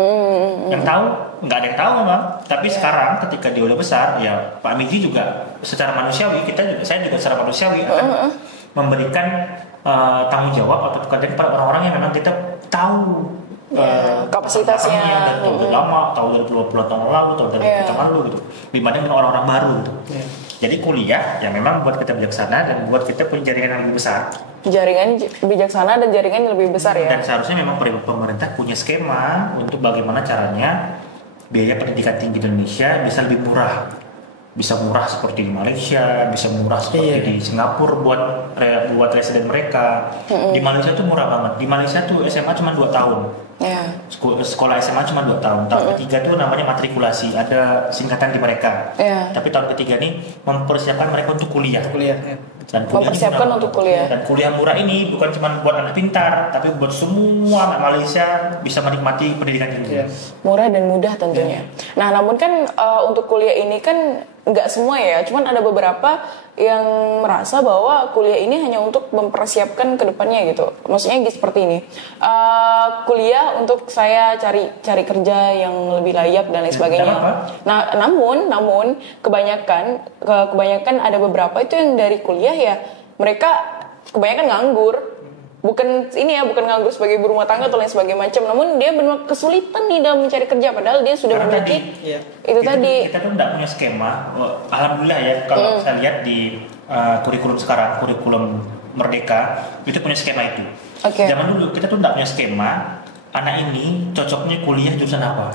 Yang tahu nggak ada yang tahu memang. Tapi sekarang ketika dia udah besar, ya Pak Miji juga secara manusiawi, saya juga secara manusiawi akan memberikan tanggung jawab atau pekerjaan kepada orang-orang yang memang kita tahu kapasitasnya dan tahu dari lama, tahu dari puluhan tahun lalu, tahu dari tahun lalu gitu. Dibanding dengan orang-orang baru gitu. Jadi kuliah yang memang buat kita bijaksana dan buat kita punya jaringan yang lebih besar. Jaringan bijaksana dan jaringan yang lebih besar ya. Dan seharusnya memang pemerintah punya skema untuk bagaimana caranya biaya pendidikan tinggi di Indonesia bisa lebih murah. Bisa murah seperti di Malaysia, bisa murah seperti di Singapura buat residen mereka. Di Malaysia tuh murah banget. Di Malaysia tuh SMA cuma 2 tahun. Sekolah SMA cuma 2 tahun. Tahun ketiga tuh namanya matrikulasi, ada singkatan di mereka. Tapi tahun ketiga nih mempersiapkan mereka untuk kuliah. Dan mempersiapkan untuk kuliah. Dan kuliah murah ini bukan cuma buat anak pintar, tapi buat semua anak Malaysia bisa menikmati pendidikan tinggi. Murah dan mudah tentunya. Nah, namun kan untuk kuliah ini kan nggak semua ya, cuman ada beberapa yang merasa bahwa kuliah ini hanya untuk mempersiapkan ke depannya gitu. Maksudnya seperti ini, kuliah untuk saya cari kerja yang lebih layak dan lain sebagainya. Nah, namun kebanyakan ada beberapa itu yang dari kuliah ya mereka kebanyakan nganggur. Bukan nganggur sebagai ibu rumah tangga atau lain sebagainya macam, namun dia benar kesulitan nih dalam mencari kerja padahal dia sudah memiliki kita tuh tidak punya skema. Alhamdulillah ya kalau saya lihat di kurikulum sekarang, kurikulum Merdeka itu punya skema itu. Zaman dulu kita tuh tidak punya skema. Anak ini cocoknya kuliah jurusan apa?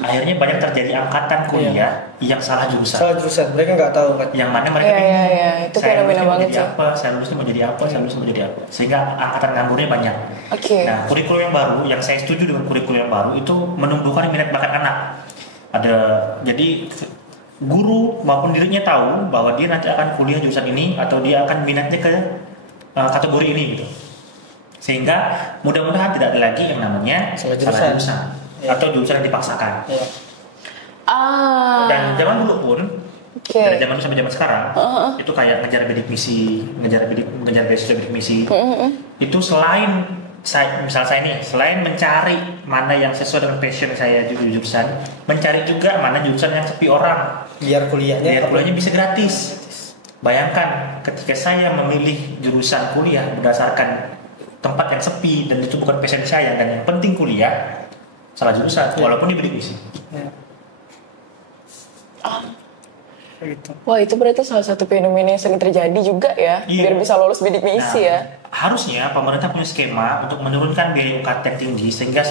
Akhirnya banyak terjadi angkatan kuliah yang salah jurusan. Mereka nggak tahu kan. Yang mana mereka itu fenomena banget sih. Saya lulusnya mau jadi apa? Sehingga angkatan ngamburnya banyak. Nah, kurikulum yang baru, yang saya setuju dengan kurikulum yang baru itu menumbuhkan minat bakat anak. Jadi guru maupun dirinya tahu bahwa dia nanti akan kuliah jurusan ini atau dia akan minatnya ke kategori ini gitu. Sehingga mudah-mudahan tidak ada lagi yang namanya salah jurusan atau jurusan yang dipaksakan. Dan zaman dulu pun dari zaman dulu sampai zaman sekarang itu kayak ngejar bidik misi, ngejar beasiswa bidik misi. Itu selain saya mencari mana yang sesuai dengan passion saya jurusan, mencari juga mana jurusan yang sepi orang biar kuliahnya bisa gratis. Bayangkan ketika saya memilih jurusan kuliah berdasarkan tempat yang sepi dan itu bukan passion saya dan yang penting kuliah, salah jurusan walaupun dia bidik misi. Wah, itu berarti salah satu fenomena yang sering terjadi juga ya, biar bisa lolos bidik misi ya. Harusnya pemerintah punya skema untuk menurunkan biaya UKT tinggi sehingga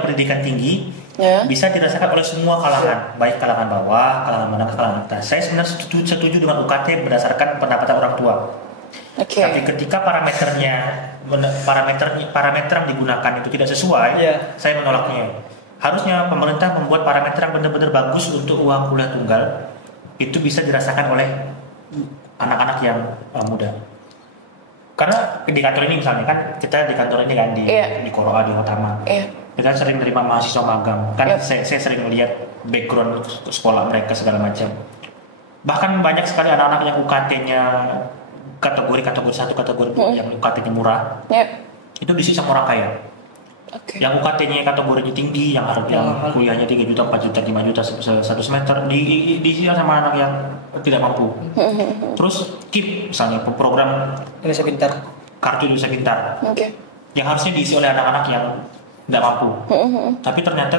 pendidikan tinggi bisa dirasakan oleh semua kalangan, baik kalangan bawah, kalangan menengah, kalangan atas. Saya sebenarnya setuju dengan UKT berdasarkan pendapatan orang tua. Tapi ketika parameter yang digunakan itu tidak sesuai, saya menolaknya. Harusnya pemerintah membuat parameter yang benar-benar bagus untuk uang kuliah tunggal itu bisa dirasakan oleh anak-anak yang muda. Karena di kantor ini misalnya kan kita di kantor ini kan di Koroa di Utama, kita sering menerima mahasiswa magang. Kan saya sering lihat background sekolah mereka segala macam. Bahkan banyak sekali anak-anak yang UKT-nya kategori 1, kategori 2 yang UKT-nya murah, itu diisi sama orang kaya. Yang UKT-nya kategorinya tinggi, yang harga kuliahnya 3 juta, 4 juta, 5 juta satu semester, diisi sama anak yang tidak mampu. Terus KIP misalnya program Indonesia Pintar, kartu Indonesia Pintar, yang harusnya diisi oleh anak-anak yang tidak mampu. Tapi ternyata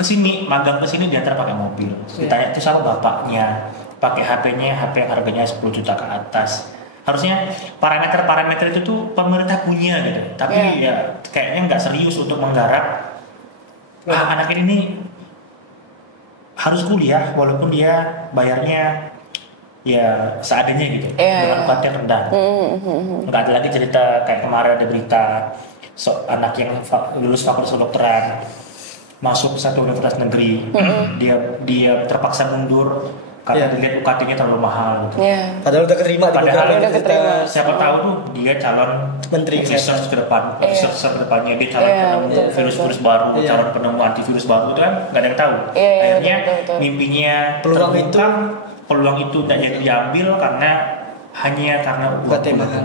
kesini magang kesini diantar pakai mobil. Ditanya itu sama bapaknya, pakai HP-nya, HP yang harganya 10 juta ke atas. Harusnya parameter itu tuh pemerintah punya gitu, tapi ya kayaknya nggak serius untuk menggarap anak ini harus kuliah walaupun dia bayarnya ya seadanya gitu, dengan UKT rendah. Nggak ada lagi cerita kayak kemarin ada berita anak yang lulus fakultas kedokteran masuk satu universitas negeri, dia terpaksa mundur karena dilihat UKT-nya terlalu mahal gitu. Padahal udah keterima Siapa tahu tuh dia calon menteri research ke depan, research ke depannya dia calon penemu virus baru, calon penemu antivirus baru itu kan nggak ada yang tahu. Akhirnya mimpinya peluang itu tidak jadi diambil karena UKT mahal.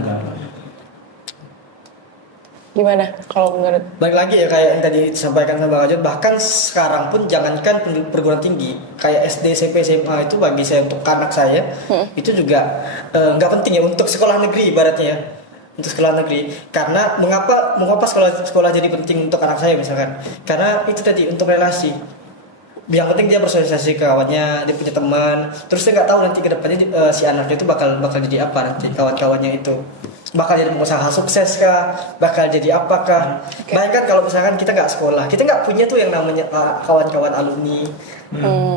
Gimana kalau menurut? Balik lagi ya kayak yang tadi disampaikan sama Bang Ajun, bahkan sekarang pun jangankan perguruan tinggi, kayak SD, SMP, SMA itu bagi saya untuk anak saya itu juga nggak penting ya untuk sekolah negeri ibaratnya ya. Untuk sekolah negeri, karena mengapa sekolah jadi penting untuk anak saya misalkan? Karena itu tadi untuk relasi. Yang penting dia bersosialisasi ke kawannya, dia punya teman. Terus dia nggak tahu nanti kedepannya si anaknya itu bakal jadi apa nanti kawan-kawannya itu. Bakal jadi pengusaha sukses kah? Bakal jadi apakah? Bayangkan kalau misalkan kita nggak sekolah, kita nggak punya tuh yang namanya kawan-kawan alumni.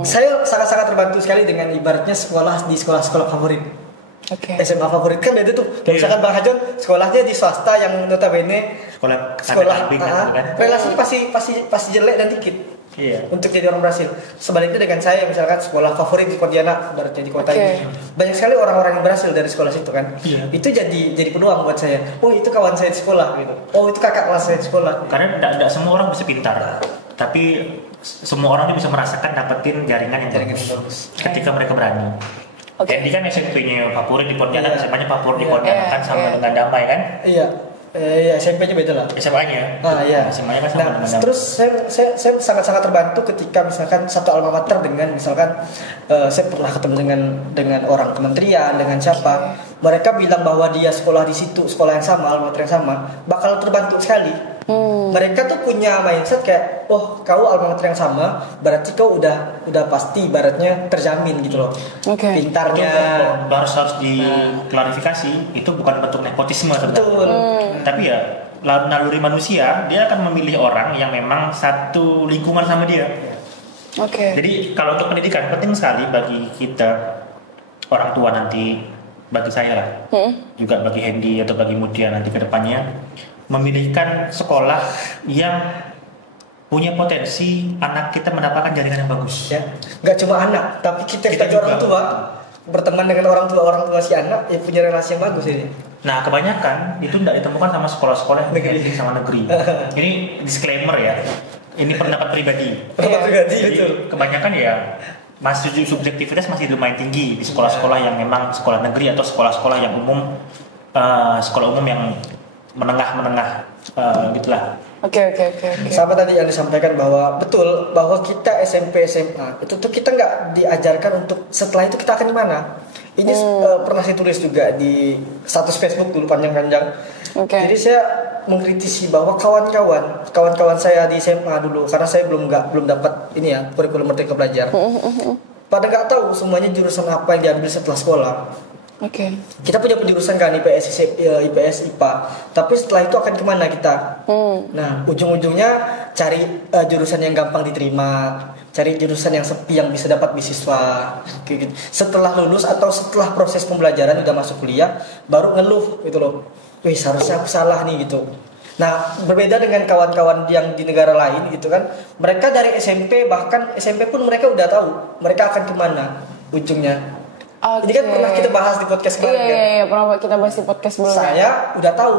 Saya sangat-sangat terbantu sekali dengan ibaratnya sekolah di sekolah-sekolah favorit. SMA favorit kan itu tuh. Misalkan Bang Hajon sekolahnya di swasta yang notabene sekolah relasinya pasti jelek dan dikit. Untuk jadi orang berhasil. Sebaliknya dengan saya misalkan sekolah favorit di Pontianak, berarti di kota ini banyak sekali orang-orang yang berhasil dari sekolah situ kan. Itu jadi peluang buat saya. Oh itu kawan saya di sekolah gitu. Oh itu kakak kelas saya di sekolah. Karena tidak semua orang bisa pintar, tapi semua orang tuh bisa merasakan dapetin jaringan yang bagus ketika mereka berani. Hendy kan SMP-nya favorit di Pontianak, SMA-nya favorit di Pontianak kan sama dengan Damai kan? Iya. Iya, SMP-nya beda lah. SMA-nya. Iya. SMA-nya kan sama dengan Damai. Terus saya sangat-sangat terbantu ketika misalkan satu alma mater dengan misalkan saya pernah ketemu dengan orang kementerian, dengan siapa, mereka bilang bahwa dia sekolah di situ, sekolah yang sama, alma mater yang sama, bakal terbantu sekali. Mereka tuh punya mindset kayak, oh kau alma mater yang sama, berarti kau udah pasti ibaratnya terjamin gitu loh. Pintarnya. Itu harus diklarifikasi, itu bukan bentuk nepotisme sebenarnya. Betul. Tapi ya naluri manusia, dia akan memilih orang yang memang satu lingkungan sama dia. Jadi kalau untuk pendidikan penting sekali bagi kita orang tua nanti, bagi saya lah, juga bagi Hendy atau bagi Mutia nanti ke depannya, memilihkan sekolah yang punya potensi anak kita mendapatkan jaringan yang bagus. Ya, nggak cuma anak, tapi kita juga orang tua berteman dengan orang tua si anak ya punya relasi yang bagus ini. Nah, kebanyakan itu tidak ditemukan sama sekolah-sekolah yang negeri sama negeri. Ini disclaimer ya. Ini pendapat pribadi. Betul. Kebanyakan ya masih subjektivitas masih lumayan tinggi di sekolah-sekolah yang memang sekolah negeri atau sekolah-sekolah yang umum, sekolah umum yang menengah gitulah. Oke. Sama tadi yang disampaikan bahwa betul bahwa kita SMP SMA itu tuh kita nggak diajarkan untuk setelah itu kita akan gimana. Ini pernah saya tulis juga di status Facebook dulu panjang-panjang. Jadi saya mengkritisi bahwa kawan-kawan saya di SMA dulu, karena saya belum dapat ini ya kurikulum Merdeka Belajar. Pada nggak tahu semuanya jurusan apa yang diambil setelah sekolah. Kita punya penjurusan kan IPS, IPA, tapi setelah itu akan kemana kita? Nah, ujung-ujungnya cari jurusan yang gampang diterima, cari jurusan yang sepi yang bisa dapat beasiswa. Gitu. Setelah lulus atau setelah proses pembelajaran udah masuk kuliah, baru ngeluh gitu loh. Wih, seharusnya aku salah nih gitu. Nah, berbeda dengan kawan-kawan yang di negara lain gitu kan, mereka dari SMP bahkan SMP pun mereka udah tahu mereka akan kemana ujungnya. Ini kan pernah kita bahas di podcast kemarin kan? Iya, pernah kita bahas di podcast sebelumnya. Saya udah tahu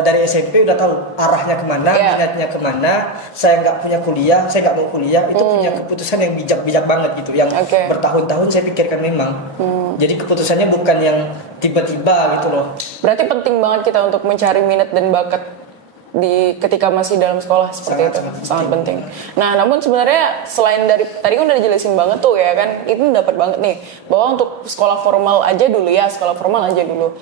dari SMP udah tahu arahnya kemana, minatnya kemana. Saya nggak punya kuliah, saya nggak mau kuliah. Itu punya keputusan yang bijak banget gitu, yang bertahun-tahun saya pikirkan memang. Jadi keputusannya bukan yang tiba-tiba gitu loh. Berarti penting banget kita untuk mencari minat dan bakat ketika masih dalam sekolah seperti itu sangat penting. Nah, namun sebenarnya selain dari tadi kan udah dijelasin banget tuh ya kan, itu dapat banget nih bahwa untuk sekolah formal aja dulu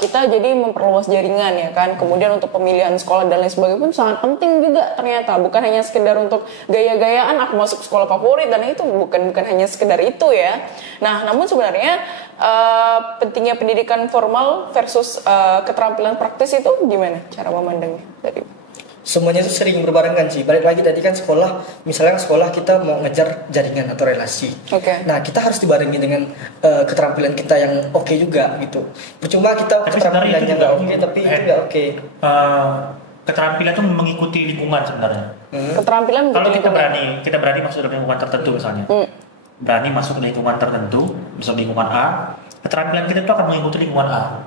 kita jadi memperluas jaringan ya kan. Kemudian untuk pemilihan sekolah dan lain sebagainya pun sangat penting juga ternyata, bukan hanya sekedar untuk gaya-gayaan aku masuk sekolah favorit dan itu bukan hanya sekedar itu ya. Nah, namun sebenarnya pentingnya pendidikan formal versus keterampilan praktis itu gimana cara memandangnya tadi? Semuanya itu sering berbarengan sih. Balik lagi tadi kan sekolah, misalnya sekolah kita mau ngejar jaringan atau relasi. Nah, kita harus dibarengi dengan keterampilan kita yang oke juga gitu. Percuma kita keterampilan yang nggak oke tapi itu nggak oke. Keterampilan itu mengikuti lingkungan sebenarnya. Keterampilan kalau kita berani masuk dalam lingkungan tertentu misalnya. Berani masuk ke lingkungan tertentu, misalnya lingkungan A, keterampilan kita itu akan mengikuti lingkungan A.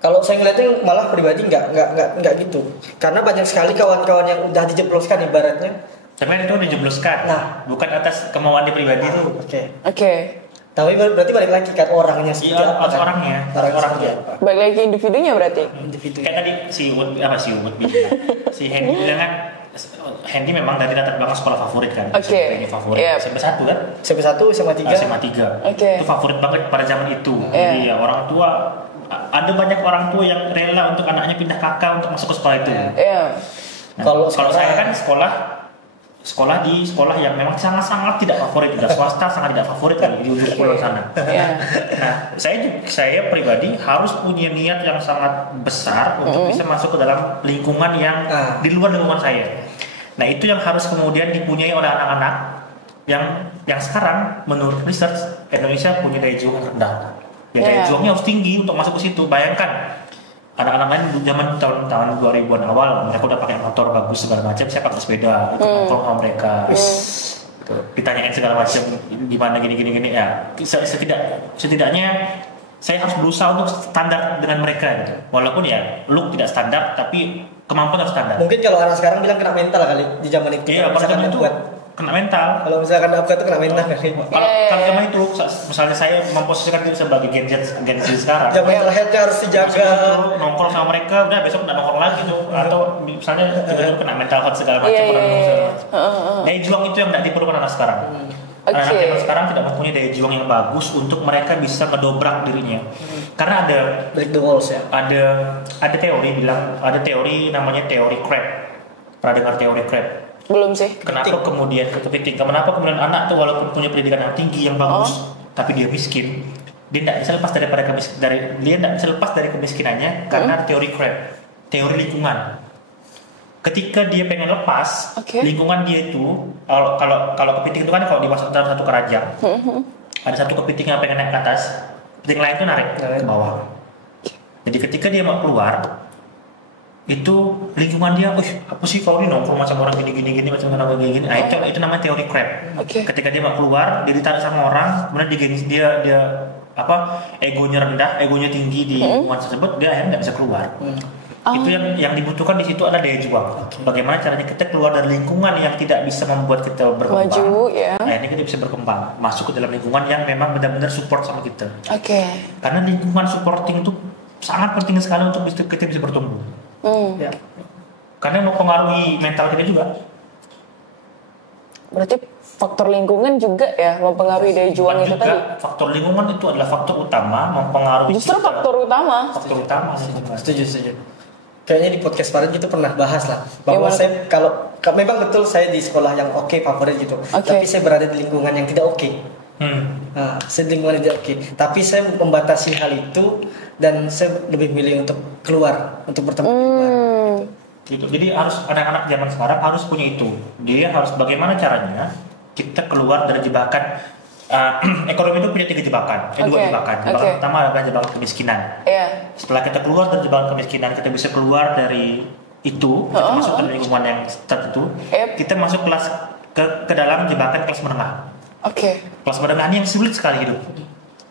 Kalau saya ngeliatnya malah pribadi nggak gitu, karena banyak sekali kawan-kawan yang udah dijebloskan ibaratnya. Tapi itu dijebloskan, bukan atas kemauan dia pribadi itu. Oke. Tapi berarti balik lagi kan orangnya seperti apa kan? Orangnya. Balik lagi ke individunya berarti. Kayak tadi si Hendy bilang kan. Hendy memang dari latar belakang sekolah favorit kan, SMP favorit, SMP 1 kan? SMP 1, SMA 3. SMA 3. Itu favorit banget pada zaman itu. Jadi ya orang tua, ada banyak orang tua yang rela untuk anaknya pindah kakak untuk masuk ke sekolah itu. Nah, kalau saya kan sekolah di sekolah yang memang sangat-sangat tidak favorit, juga swasta sangat tidak favorit di ujung pulau sana. Nah, saya pribadi harus punya niat yang sangat besar untuk bisa masuk ke dalam lingkungan yang di luar lingkungan saya. Nah, itu yang harus kemudian dipunyai oleh anak-anak yang sekarang menurut research Indonesia punya daya juang rendah. Daya juangnya harus tinggi untuk masuk ke situ. Bayangkan anak-anak lain zaman tahun 2000-an awal mereka udah pakai motor bagus segala macam, saya pakai sepeda untuk nongkrong sama mereka. Ditanyain segala macam gimana gini ya. Setidaknya saya harus berusaha untuk standar dengan mereka gitu. Walaupun ya look tidak standar tapi kemampuan harus standar. Mungkin kalau anak sekarang bilang kena mental kali di zaman itu. Iya, pada zaman itu kena mental. Kalau misalkan upgrade itu kena mental kan. Kalau zaman itu, misalnya saya memposisikan diri sebagai Gen Z sekarang. Ya mental health-nya harus dijaga. Nongkrong sama mereka, udah besok nggak nongkrong lagi tuh. Atau misalnya tiba-tiba kena mental health segala macam. Daya juang itu yang nggak diperlukan anak sekarang. Anak yang sekarang tidak mempunyai daya juang yang bagus untuk mereka bisa ngedobrak dirinya. Karena ada break the walls ya. Ada teori namanya teori Crab. Pernah dengar teori Crab? Belum sih. Kenapa kemudian anak tuh walaupun punya pendidikan yang tinggi yang bagus, tapi dia miskin, dia tidak bisa lepas dari kemiskinannya karena teori Crab, teori lingkungan. Ketika dia pengen lepas, lingkungan dia itu kalau kepiting itu kan kalau dimasuk dalam satu keranjang, ada satu kepiting yang pengen naik ke atas, kepiting lain itu narik ke bawah. Jadi ketika dia mau keluar, itu lingkungan dia, apa sih kau ini nongkrong macam orang gini macam orang gini. Nah, itu namanya teori Crab. Ketika dia mau keluar, dia ditarik sama orang, kemudian dia egonya rendah, egonya tinggi di lingkungan tersebut, dia akhirnya nggak bisa keluar. Itu yang dibutuhkan di situ adalah daya juang. Bagaimana caranya kita keluar dari lingkungan yang tidak bisa membuat kita berkembang. Maju, ya. Nah, ini kita bisa berkembang, masuk ke dalam lingkungan yang memang benar-benar support sama kita. Karena lingkungan supporting itu sangat penting sekali untuk kita bisa bertumbuh. Ya. Karena mempengaruhi mental kita juga. Berarti faktor lingkungan juga ya mempengaruhi daya juang itu tadi. Faktor lingkungan itu adalah faktor utama mempengaruhi. Justru kita. Faktor utama sih. Setuju. Kayaknya di podcast kemarin kita pernah bahas lah bahwa saya kalau memang betul saya di sekolah yang favorit gitu, tapi saya berada di lingkungan yang tidak oke. Nah, saya di lingkungan yang tidak oke, tapi saya membatasi hal itu dan saya lebih milih untuk keluar, untuk bertemu di luar. Gitu. Jadi harus anak-anak zaman sekarang harus punya itu. Dia harus bagaimana caranya kita keluar dari jebakan. Ekonomi itu punya 3 jebakan, dua jebakan. Jebakan pertama adalah jebakan kemiskinan. Setelah kita keluar dari jebakan kemiskinan, kita bisa keluar dari itu, kita masuk ke lingkungan yang tertentu. Kita masuk ke dalam jebakan kelas menengah. Kelas menengah ini yang sulit sekali hidup,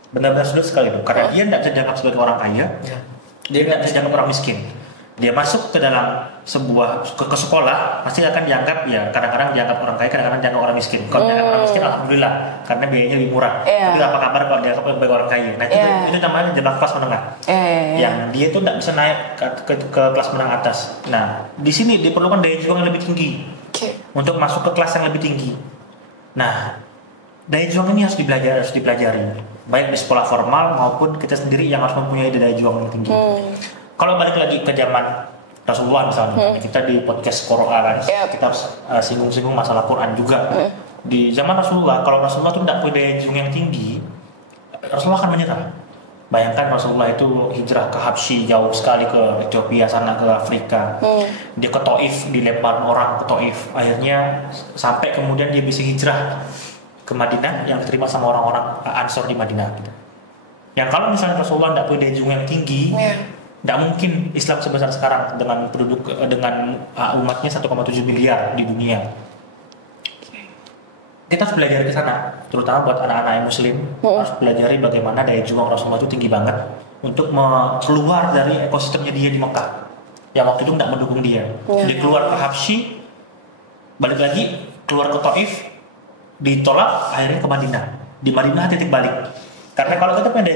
benar-benar sulit sekali hidup, karena dia tidak bisa dianggap sebagai orang kaya, dia tidak bisa dianggap orang miskin. Dia masuk ke dalam ke sekolah pasti akan dianggap kadang-kadang dianggap orang kaya, kadang-kadang dianggap orang miskin. Kalau dianggap orang miskin alhamdulillah karena biayanya lebih murah. Tapi apa kabar kalau dianggap sebagai orang kaya? Nah itu namanya jebak kelas menengah. Yang dia tuh tidak bisa naik ke kelas menengah atas. Nah di sini diperlukan daya juang yang lebih tinggi untuk masuk ke kelas yang lebih tinggi. Nah daya juang ini harus dipelajari baik di sekolah formal maupun kita sendiri yang harus mempunyai daya juang yang tinggi. Kalau balik lagi ke zaman Rasulullah misalnya, kita di podcast Quran kan, kita singgung-singgung masalah Quran juga. Di zaman Rasulullah, kalau Rasulullah itu tidak punya daya juang yang tinggi, Rasulullah akan menyerah. Bayangkan Rasulullah itu hijrah ke Habsyi, jauh sekali ke Ethiopia sana, ke Afrika. Dia ke Taif, dilempar orang ke Taif. Akhirnya sampai kemudian dia bisa hijrah ke Madinah yang diterima sama orang-orang Ansor di Madinah. Yang kalau misalnya Rasulullah tidak punya daya juang yang tinggi, tidak mungkin Islam sebesar sekarang dengan umatnya 1,7 miliar di dunia. Kita harus belajar ke sana, terutama buat anak-anak Muslim harus pelajari bagaimana daya juang Rasulullah itu tinggi banget untuk keluar dari ekosistemnya dia di Mekah yang waktu itu tidak mendukung dia. Dia keluar ke Habsyi, balik lagi keluar ke Taif, ditolak, akhirnya ke Madinah. Di Madinah titik balik. Karena kalau kita punya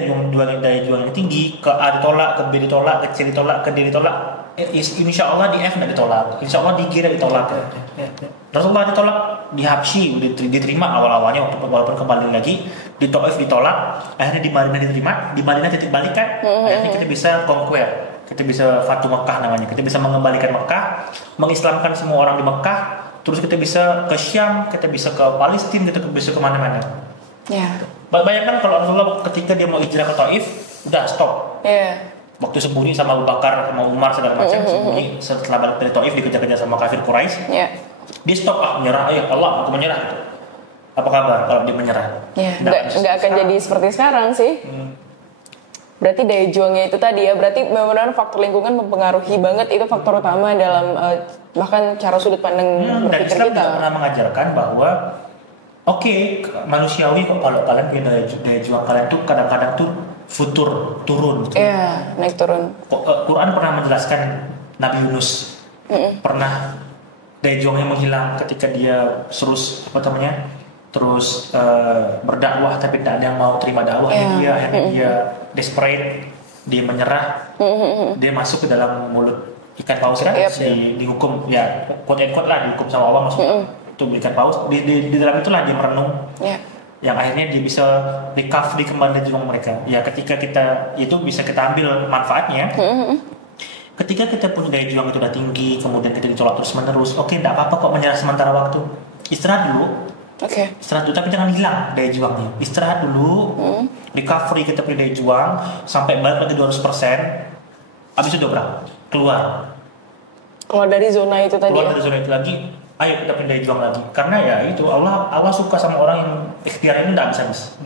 daya juang yang tinggi, ke A ditolak, ke B ditolak, ke C ditolak, ke D ditolak, insya Allah di F tidak ditolak, insya Allah di G tidak ditolak. Rasulullah ditolak di Habsyi, diterima awal-awalnya walaupun kembali lagi, di Taif ditolak, akhirnya di Madinah diterima, di Madinah titik balik kan, akhirnya kita bisa conquer, kita bisa Fatu Mekah namanya, kita bisa mengembalikan Mekah, mengislamkan semua orang di Mekah, terus kita bisa ke Syam, kita bisa ke Palestina, kita bisa ke mana-mana. Bayangkan kalau Rasulullah ketika dia mau hijrah ke Taif, udah stop. Waktu sembunyi sama Abu Bakar, sama Umar segala macam, sembunyi setelah balik dari Taif dikejar-kejar sama kafir Quraisy. Dia stop, menyerah, Allah aku menyerah. Apa kabar kalau dia menyerah? Nggak akan jadi seperti sekarang sih. Berarti daya juangnya itu tadi ya, berarti benar-benar faktor lingkungan mempengaruhi banget, itu faktor utama dalam bahkan cara sudut pandang berpikir Islam kita. Islam pernah mengajarkan bahwa manusiawi kok kalau kalian punya daya juang kalian tuh kadang-kadang tuh turun. Naik turun. Quran pernah menjelaskan Nabi Yunus pernah daya juangnya menghilang ketika dia terus berdakwah tapi tidak ada yang mau terima dakwahnya dia, akhirnya dia desperate, dia menyerah, dia masuk ke dalam mulut ikan paus kan, dihukum ya quote and quote lah, dihukum sama Allah masuk itu ikan paus, di dalam itulah dia merenung, yang akhirnya dia bisa recovery kembali juang mereka. Ya ketika kita itu bisa kita ambil manfaatnya. Ketika kita punya daya juang itu udah tinggi, kemudian kita ditolak terus menerus, oke, tidak apa-apa kok menyerah sementara waktu, istirahat dulu. Istirahat dulu, tapi jangan hilang daya juangnya. Istirahat dulu, recovery kita punya daya juang sampai balik lagi 200%. Abis itu dobrak, keluar dari zona itu tadi. Keluar dari zona itu lagi, ayo kita punya daya juang lagi. Karena ya itu Allah suka sama orang yang ikhtiar ini tidak habis-habis.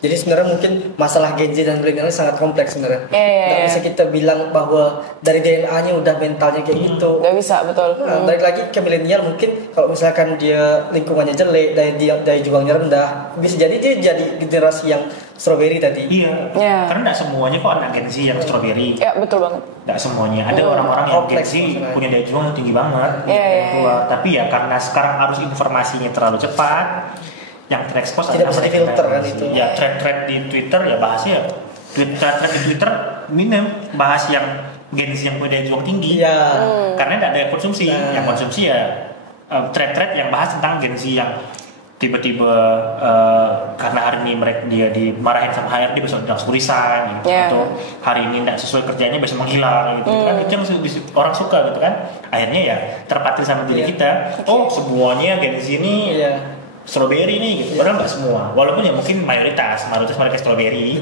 Jadi sebenarnya mungkin masalah Gen Z dan milenial sangat kompleks sebenarnya. Nggak bisa kita bilang bahwa dari DNA-nya udah mentalnya kayak gitu. Nggak bisa, betul. Balik lagi ke milenial, mungkin kalau misalkan dia lingkungannya jelek, daya juangnya rendah, bisa jadi dia jadi generasi yang strawberry tadi. Iya. Karena tidak semuanya kok anak Gen Z yang strawberry. Ya, betul banget. Tidak semuanya. Ada orang-orang yang Gen Z punya daya juang yang tinggi banget. Tapi ya karena sekarang arus informasinya terlalu cepat, yang terekspos tidak bisa difilter kan itu. Ya thread di Twitter ya bahasnya thread di Twitter minim bahas yang Gen Z yang punya daya juang tinggi. Karena tidak ada konsumsi. Yang konsumsi ya thread yang bahas tentang Gen Z yang tiba-tiba karena hari ini dia dimarahin sama HRD besok langsung resign gitu. Atau hari ini tidak sesuai kerjanya besok menghilang gitu kan, itu yang orang suka gitu kan. Akhirnya ya terpatil sama diri kita. Oh semuanya Gen Z ini strawberry nih gitu. Padahal nggak semua, walaupun ya mungkin mayoritas mereka strawberry.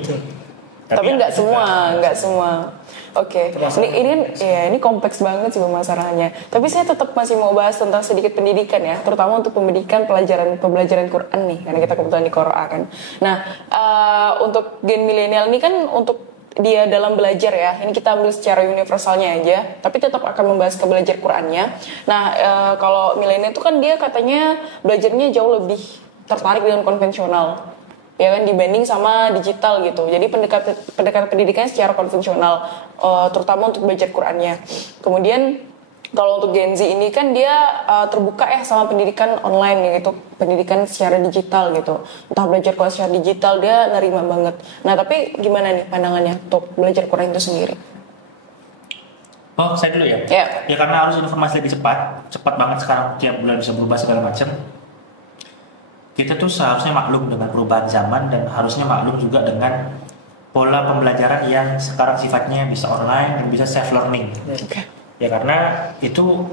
Tapi nggak semua. Oke. Ini kompleks banget sih pemasarannya. Tapi saya tetap masih mau bahas tentang sedikit pendidikan ya, terutama untuk pendidikan pembelajaran Quran nih, karena kita kebetulan di Qora kan. Nah, untuk gen milenial ini kan untuk dia dalam belajar ya, ini kita ambil secara universalnya aja, tapi tetap akan membahas ke belajar Qurannya. Nah, kalau milenial itu kan dia katanya belajarnya jauh lebih tertarik dengan konvensional, ya kan, dibanding sama digital gitu. Jadi pendekatan pendidikannya secara konvensional, terutama untuk belajar Qurannya. Kemudian kalau untuk Gen Z ini kan dia terbuka sama pendidikan online gitu, pendidikan secara digital gitu. Entah belajar Quran secara digital dia nerima banget. Nah tapi gimana nih pandangannya untuk belajar Quran itu sendiri? Oh saya dulu ya. Ya karena harus informasi lebih cepat banget sekarang, tiap bulan bisa berubah segala macam. Kita tuh seharusnya maklum dengan perubahan zaman dan harusnya maklum juga dengan pola pembelajaran yang sekarang sifatnya bisa online dan bisa self learning. Ya karena itu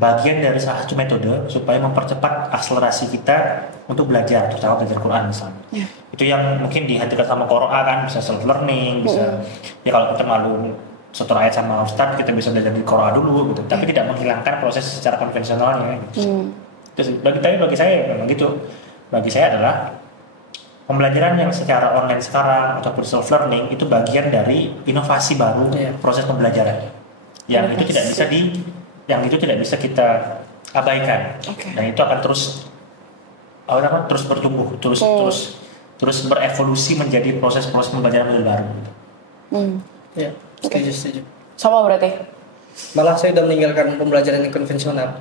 bagian dari salah satu metode supaya mempercepat akselerasi kita untuk belajar, terutama belajar Quran misalnya. Itu yang mungkin dihadirkan sama Qora kan, bisa self learning, bisa ya kalau kita malu satu ayat sama Ustadz kita bisa belajar di Qora dulu gitu, tapi tidak menghilangkan proses secara konvensionalnya. Terus bagi saya memang gitu. Bagi saya adalah pembelajaran yang secara online sekarang ataupun self learning itu bagian dari inovasi baru proses pembelajaran. Yang itu tidak bisa kita abaikan. Dan itu akan terus bertumbuh, terus berevolusi menjadi proses-proses pembelajaran yang baru. Ya, setuju. Sama berarti. Malah saya udah meninggalkan pembelajaran yang konvensional.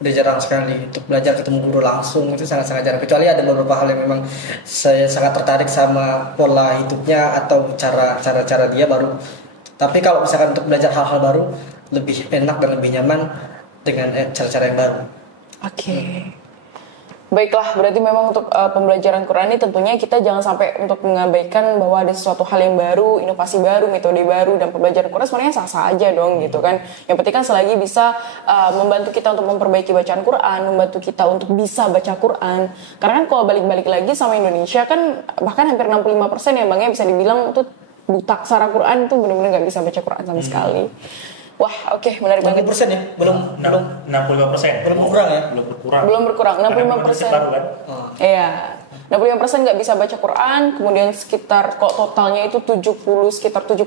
Udah jarang sekali untuk belajar ketemu guru langsung, itu sangat-sangat jarang. Kecuali ada beberapa hal yang memang saya sangat tertarik sama pola hidupnya atau cara dia baru. Tapi kalau misalkan untuk belajar hal-hal baru lebih enak dan lebih nyaman dengan cara-cara yang baru. Baiklah, berarti memang untuk pembelajaran Quran ini tentunya kita jangan sampai untuk mengabaikan bahwa ada sesuatu hal yang baru, inovasi baru, metode baru, dan pembelajaran Quran sebenarnya sah-sah aja dong gitu kan. Yang penting kan selagi bisa membantu kita untuk memperbaiki bacaan Quran, membantu kita untuk bisa baca Quran. Karena kan kalau balik-balik lagi sama Indonesia kan bahkan hampir 65% ya Bang ya bisa dibilang tuh buta aksara Quran tuh benar-benar nggak bisa baca Quran sama sekali. Wah, menarik banget. 60% ya? Belum 65%. Belum berkurang ya? Belum berkurang. 65%. Iya. 65% nggak bisa baca Quran, kemudian sekitar kok totalnya itu sekitar 72%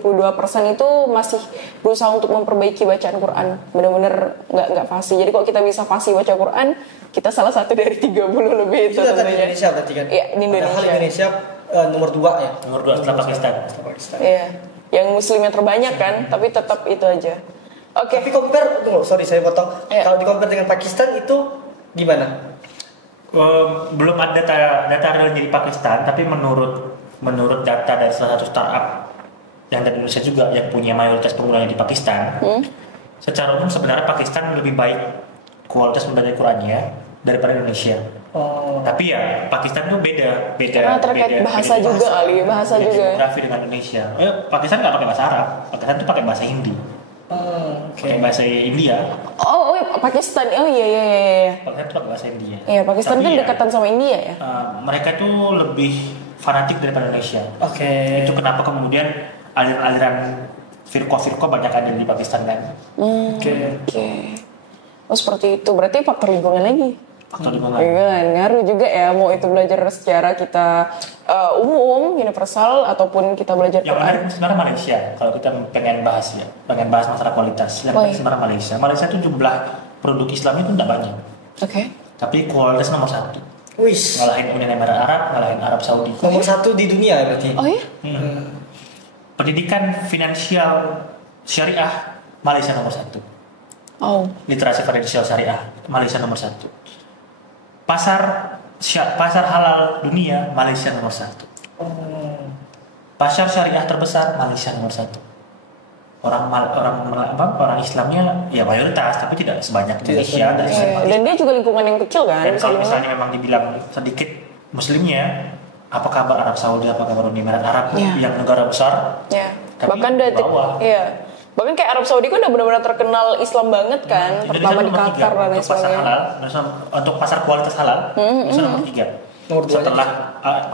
itu masih berusaha untuk memperbaiki bacaan Quran. Benar-benar nggak fasih. Jadi kok kita bisa fasih baca Quran, kita salah satu dari 30 lebih itu tentunya. Di Indonesia berarti kan? Iya, di Indonesia. Padahal Indonesia nomor 2 ya? Nomor 2 setelah Pakistan. Iya. Yang muslim yang terbanyak kan, tapi tetap itu aja. Oke. Tapi compare, tunggu, sorry saya potong. Iya. Kalau di compare dengan Pakistan itu gimana? Belum ada data realnya di Pakistan, tapi menurut data dari salah satu startup yang dari Indonesia juga yang punya mayoritas penggunanya di Pakistan, secara umum sebenarnya Pakistan lebih baik kualitas membaca Qurannya daripada Indonesia. Oh. Tapi ya Pakistan tuh beda Karena terkait bahasa juga kali, bahasa beda juga. Geografi dengan Indonesia. Pakistan nggak pakai bahasa Arab, Pakistan tuh pakai bahasa Hindi, pakai bahasa India. Oh, Pakistan. Oh iya. Pakistan tuh pakai bahasa India. Iya, Pakistan Tapi kan ya, dekatan sama India ya. mereka tuh lebih fanatik daripada Indonesia. Oke. Itu kenapa kemudian aliran firqah banyak ada di Pakistan kan. Oke. Oh seperti itu. Berarti faktor lingkungan lagi. Faktor lingkungan. Iya, ngaruh juga ya. Mau itu belajar secara kita umum, universal, ataupun kita belajar Yang Quran. menarik sebenarnya Malaysia. Kalau kita pengen bahas masalah kualitas, yang menarik sebenarnya Malaysia. Malaysia itu jumlah produk Islam itu tidak banyak, Oke. tapi kualitas nomor 1. Wis. Ngalahin Uni Emirat Arab, ngalahin Arab Saudi. Nomor 1 di dunia ya berarti. Oh ya? Pendidikan finansial syariah Malaysia nomor 1. Oh. Literasi finansial syariah Malaysia nomor 1. Pasar halal dunia Malaysia nomor 1. Pasar syariah terbesar Malaysia nomor 1. Orang Islamnya ya mayoritas tapi tidak sebanyak Indonesia dan Dan dia juga lingkungan yang kecil kan. Dan bisa kalau dibilang. misalnya memang dibilang sedikit Muslimnya, apa kabar Arab Saudi, apa kabar Uni Emirat Arab yang negara besar? Ya. Tapi Bahkan dari bawah. iya. Bahkan kayak Arab Saudi kan udah benar-benar terkenal Islam banget kan. Pertama di nomor Qatar 3 dan lain untuk pasar sebagainya. halal, untuk pasar kualitas halal, Indonesia nomor 3. Nomor 2 Setelah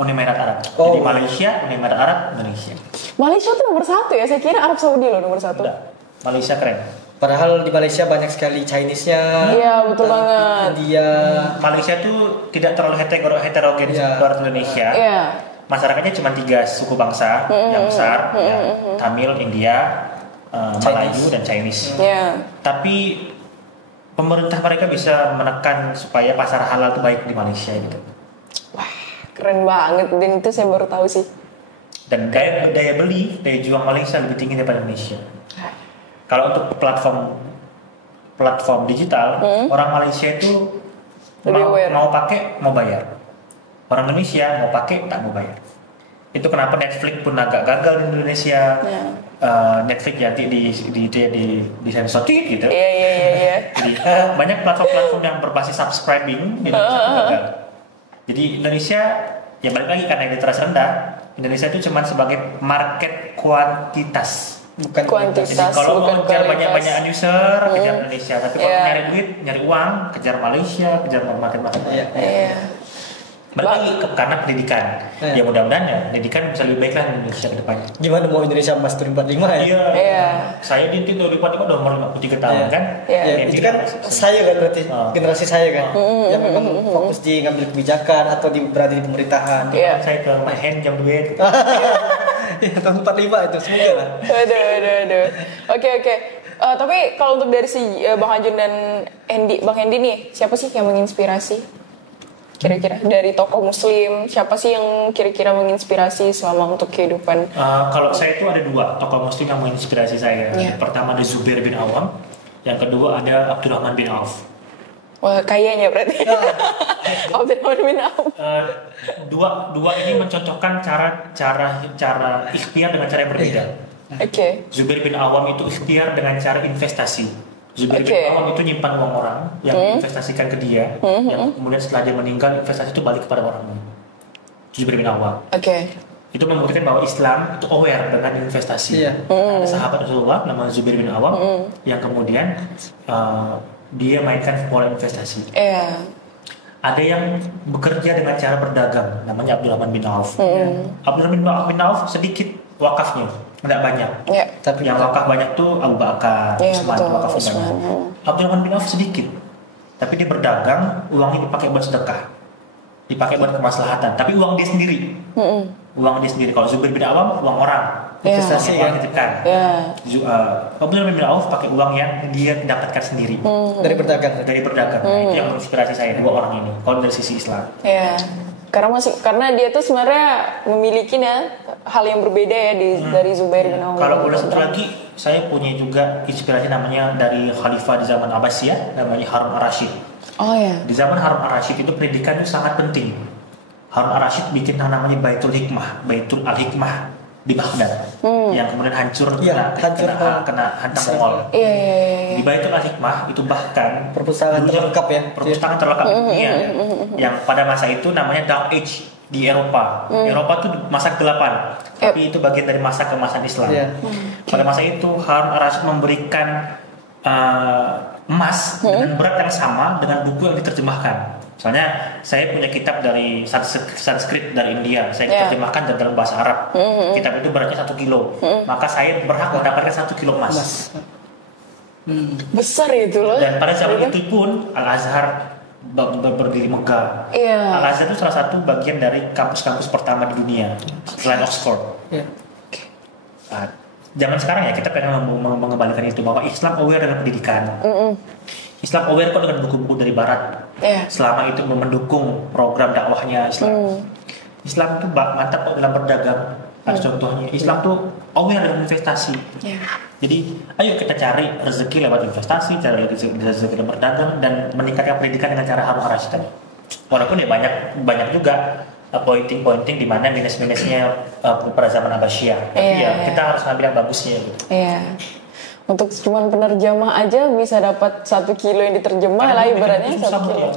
Uni Emirat Arab. Oh. Jadi Malaysia, Uni Emirat Arab, Indonesia. Malaysia tuh nomor 1 ya. Saya kira Arab Saudi loh nomor 1. Udah. Malaysia keren. Padahal di Malaysia banyak sekali Chinese-nya. Iya, betul banget. India. Malaysia tuh tidak terlalu heterogen Iya. seperti Indonesia. Iya. Masyarakatnya cuma 3 suku bangsa yang besar, ya, Tamil, India, Melayu dan Chinese. Iya. Tapi pemerintah mereka bisa menekan supaya pasar halal itu baik di Malaysia gitu. Wah, keren banget. Dan itu saya baru tahu sih. Dan daya beli, daya juang Malaysia lebih tinggi daripada Indonesia. Kalau untuk platform digital, orang Malaysia itu Lebih aware. mau pakai mau bayar. Orang Indonesia mau pakai tak mau bayar. Itu kenapa Netflix pun agak gagal di Indonesia. Ya. Netflix ya di sensor gitu. Iya. Jadi banyak platform-platform yang berbasis subscribing di Indonesia itu gagal. Jadi Indonesia ya balik lagi karena literasi rendah, Indonesia itu cuma sebagai market kuantitas. Bukan Kuantitas. Jadi kalau bukan mau kejar kualitas. banyak user, kejar Indonesia. Tapi kalau Iya. nyari duit, nyari uang, kejar Malaysia, kejar market-market. Iya. Iya. Balik lagi karena pendidikan. Iya. Ya mudah-mudahan ya pendidikan bisa lebih baik lah di Indonesia ke depannya. Gimana mau Indonesia emas 2045 ya? Iya. Saya di 2045 udah umur 53 tahun Iya. kan. Iya. Ya, itu kan saya kan berarti generasi saya kan yang memang fokus di ngambil kebijakan atau berada di pemerintahan. Iya. Saya ke main jam duit. Ya tahun 45 itu semoga lah. Aduh. Oke. Tapi kalau untuk dari si Bang Ajun dan Bang Hendy nih, siapa sih yang menginspirasi? Kira-kira dari tokoh Muslim, siapa sih yang kira-kira menginspirasi selama untuk kehidupan? Kalau saya itu ada 2 tokoh muslim yang menginspirasi saya. Iya. Yang pertama ada Zubair bin Awam, yang kedua ada Abdurrahman bin Auf. Wah, kayaknya berarti. Abdurrahman bin Auf. Dua ini mencocokkan cara ikhtiar dengan cara yang berbeda. Oke. Zubair bin Awam itu ikhtiar dengan cara investasi. Zubair Oke. bin Awam itu nyimpan uang orang yang diinvestasikan ke dia, yang kemudian setelah dia meninggal investasi itu balik kepada orangnya. Zubair bin Awam. Oke. Itu membuktikan bahwa Islam itu aware dengan investasi. Iya. Ada sahabat Rasulullah namanya Zubair bin Awam yang kemudian dia mainkan pola investasi. Iya. Ada yang bekerja dengan cara berdagang, namanya Abdurrahman bin Auf. Abdurrahman bin Auf sedikit wakafnya, tidak banyak. Iya. Tapi Yang wakaf banyak tuh Abu Bakar, Iya, Utsman, betul, wakafnya Utsman. banyak. Abdurrahman bin Auf sedikit, tapi dia berdagang, uangnya dipakai buat sedekah, dipakai buat kemaslahatan. Tapi uang dia sendiri, uang dia sendiri. Kalau Zubair bin Awam, uang orang, Iya. investasi yang dititipkan. Iya. Abdurrahman bin Auf pakai uang yang dia dapatkan sendiri dari berdagang. dari berdagang. Nah, itu yang menginspirasi saya dua orang ini. Kalau dari sisi Islam. Iya. karena dia tuh sebenarnya memiliki hal yang berbeda ya dari Zubair bin Awam. Kalau boleh satu lagi, saya punya juga inspirasi namanya dari khalifah di zaman Abbasiyah, namanya Harun ar-Rasyid. Oh ya. Di zaman Harun ar-Rasyid itu pendidikan itu sangat penting. Harun ar-Rasyid bikin yang namanya Baitul Hikmah, Baitul al-Hikmah di Baghdad, yang kemudian hancur kena hantam Mongol. Iya. Di Baitul al-Hikmah itu bahkan perpustakaan terlengkap ya. Perpustakaan terlengkap di dunia ya. Yang pada masa itu namanya Dark Age di Eropa. Eropa itu masa kegelapan, tapi itu bagian dari masa keemasan Islam. Pada masa itu Harun ar-Rasyid memberikan emas dengan berat yang sama dengan buku yang diterjemahkan. Soalnya saya punya kitab dari Sanskrit dari India, saya terjemahkan dalam bahasa Arab. Kitab itu beratnya 1 kilo, maka saya berhak mendapatkan 1 kilo emas. Besar itu loh. Dan pada zaman itu pun Al-Azhar berdiri megah. Al-Azhar itu salah satu bagian dari kampus-kampus pertama di dunia selain Oxford. Zaman sekarang ya kita pengen mengembalikan itu, bahwa Islam aware dengan pendidikan. Islam aware kok dengan buku-buku dari Barat. Selama itu mendukung program dakwahnya Islam. Islam itu mantap kok dalam berdagang. Ada contohnya. Islam tuh aware dengan investasi. Jadi ayo kita cari rezeki lewat investasi, cari rezeki dalam berdagang, dan meningkatkan pendidikan dengan cara Harun ar-Rasyid. Walaupun ya banyak juga pointing di mana minus-minusnya pada zaman Abbasiyah. Tapi kita harus ngambil yang bagusnya gitu. Untuk cuman penerjemah aja bisa dapat 1 kilo yang diterjemah lah ibaratnya 1 kilo.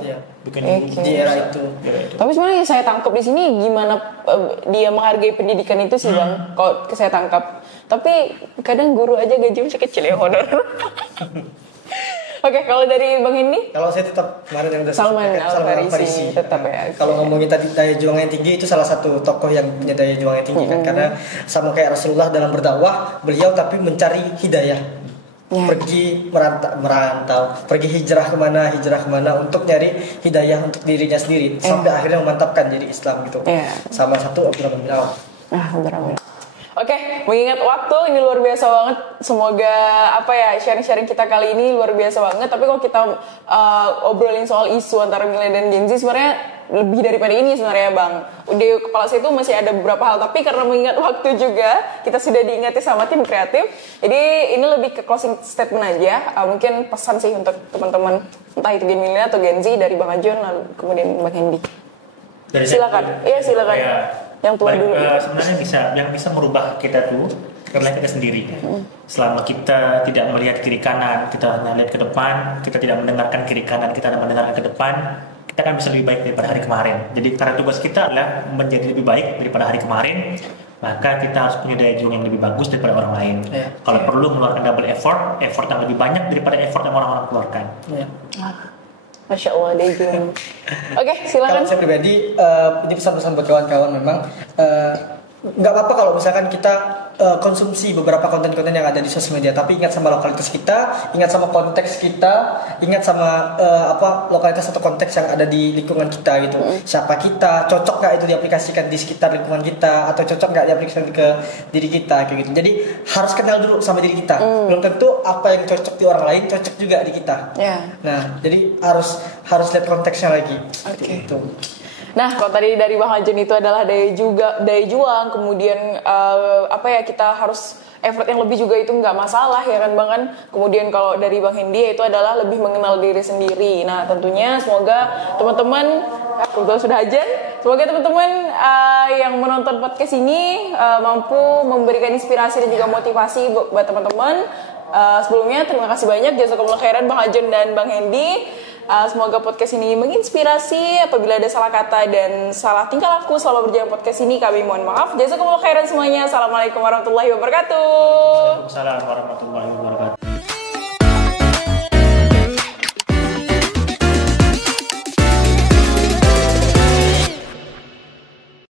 Di era itu. Tapi sebenarnya yang saya tangkap di sini gimana dia menghargai pendidikan itu sih Bang. Kalau saya tangkap. Tapi kadang guru aja gaji masih kecil ya honor. Oke, kalau dari Bang Hendy? Kalau saya tetap kemarin yang udah Salman Al-Farisi tetap ya. Kalau ngomongin tadi daya juang yang tinggi, itu salah satu tokoh yang punya daya juang yang tinggi kan, karena sama kayak Rasulullah dalam berdakwah, beliau tapi mencari hidayah. Pergi merantau, pergi hijrah kemana untuk nyari hidayah untuk dirinya sendiri, sampai akhirnya memantapkan jadi Islam gitu. Sama satu Abdurrahman bin Auf. Oke, mengingat waktu ini luar biasa banget. Semoga sharing-sharing kita kali ini luar biasa banget. Tapi kalau kita obrolin soal isu antara milenial dan Gen Z, sebenarnya lebih daripada ini sebenarnya Bang. Di kepala saya itu masih ada beberapa hal, tapi karena mengingat waktu juga, kita sudah diingati sama tim kreatif. Jadi ini lebih ke closing statement aja. Mungkin pesan sih untuk teman-teman, entah itu Gen milenial atau Gen Z, dari Bang Ajon lalu kemudian Bang Hendy. Silakan. Silakan. Yang tua dulu. Sebenarnya yang bisa merubah kita tuh karena kita sendiri. Selama kita tidak melihat kiri kanan, kita hanya lihat ke depan, kita tidak mendengarkan kiri kanan, kita hanya mendengarkan ke depan, kita akan bisa lebih baik daripada hari kemarin. Jadi karena tugas kita adalah menjadi lebih baik daripada hari kemarin, maka kita harus punya daya juang yang lebih bagus daripada orang lain. Kalau perlu mengeluarkan double effort yang lebih banyak daripada effort yang orang-orang keluarkan. Masya Allah, daya juang. Oke, silakan. Kalau saya pribadi, ini pesan-pesan buat kawan-kawan memang nggak apa-apa kalau misalkan kita konsumsi beberapa konten-konten yang ada di sosial media, tapi ingat sama lokalitas kita, ingat sama konteks kita, ingat sama lokalitas atau konteks yang ada di lingkungan kita gitu. Siapa kita, cocok nggak itu diaplikasikan di sekitar lingkungan kita, atau cocok nggak diaplikasikan ke diri kita kayak gitu. Jadi harus kenal dulu sama diri kita. Belum tentu apa yang cocok di orang lain cocok juga di kita. Nah, jadi harus lihat konteksnya lagi. Gitu. Nah, kalau tadi dari Bang Ajon itu adalah daya juang, kemudian kita harus effort yang lebih juga itu nggak masalah ya kan Bang kan. Kemudian kalau dari Bang Hendy itu adalah lebih mengenal diri sendiri. Nah, tentunya semoga teman-teman sudah ajan, semoga teman-teman yang menonton podcast ini mampu memberikan inspirasi dan juga motivasi buat teman-teman. Sebelumnya terima kasih banyak jazakumullah khairan Bang Ajon dan Bang Hendy. Semoga podcast ini menginspirasi. Apabila ada salah kata dan salah tingkah laku selama berjalan podcast ini, kami mohon maaf. Jazakumullah khairan semuanya. Assalamualaikum warahmatullahi wabarakatuh. Waalaikumsalam warahmatullahi wabarakatuh.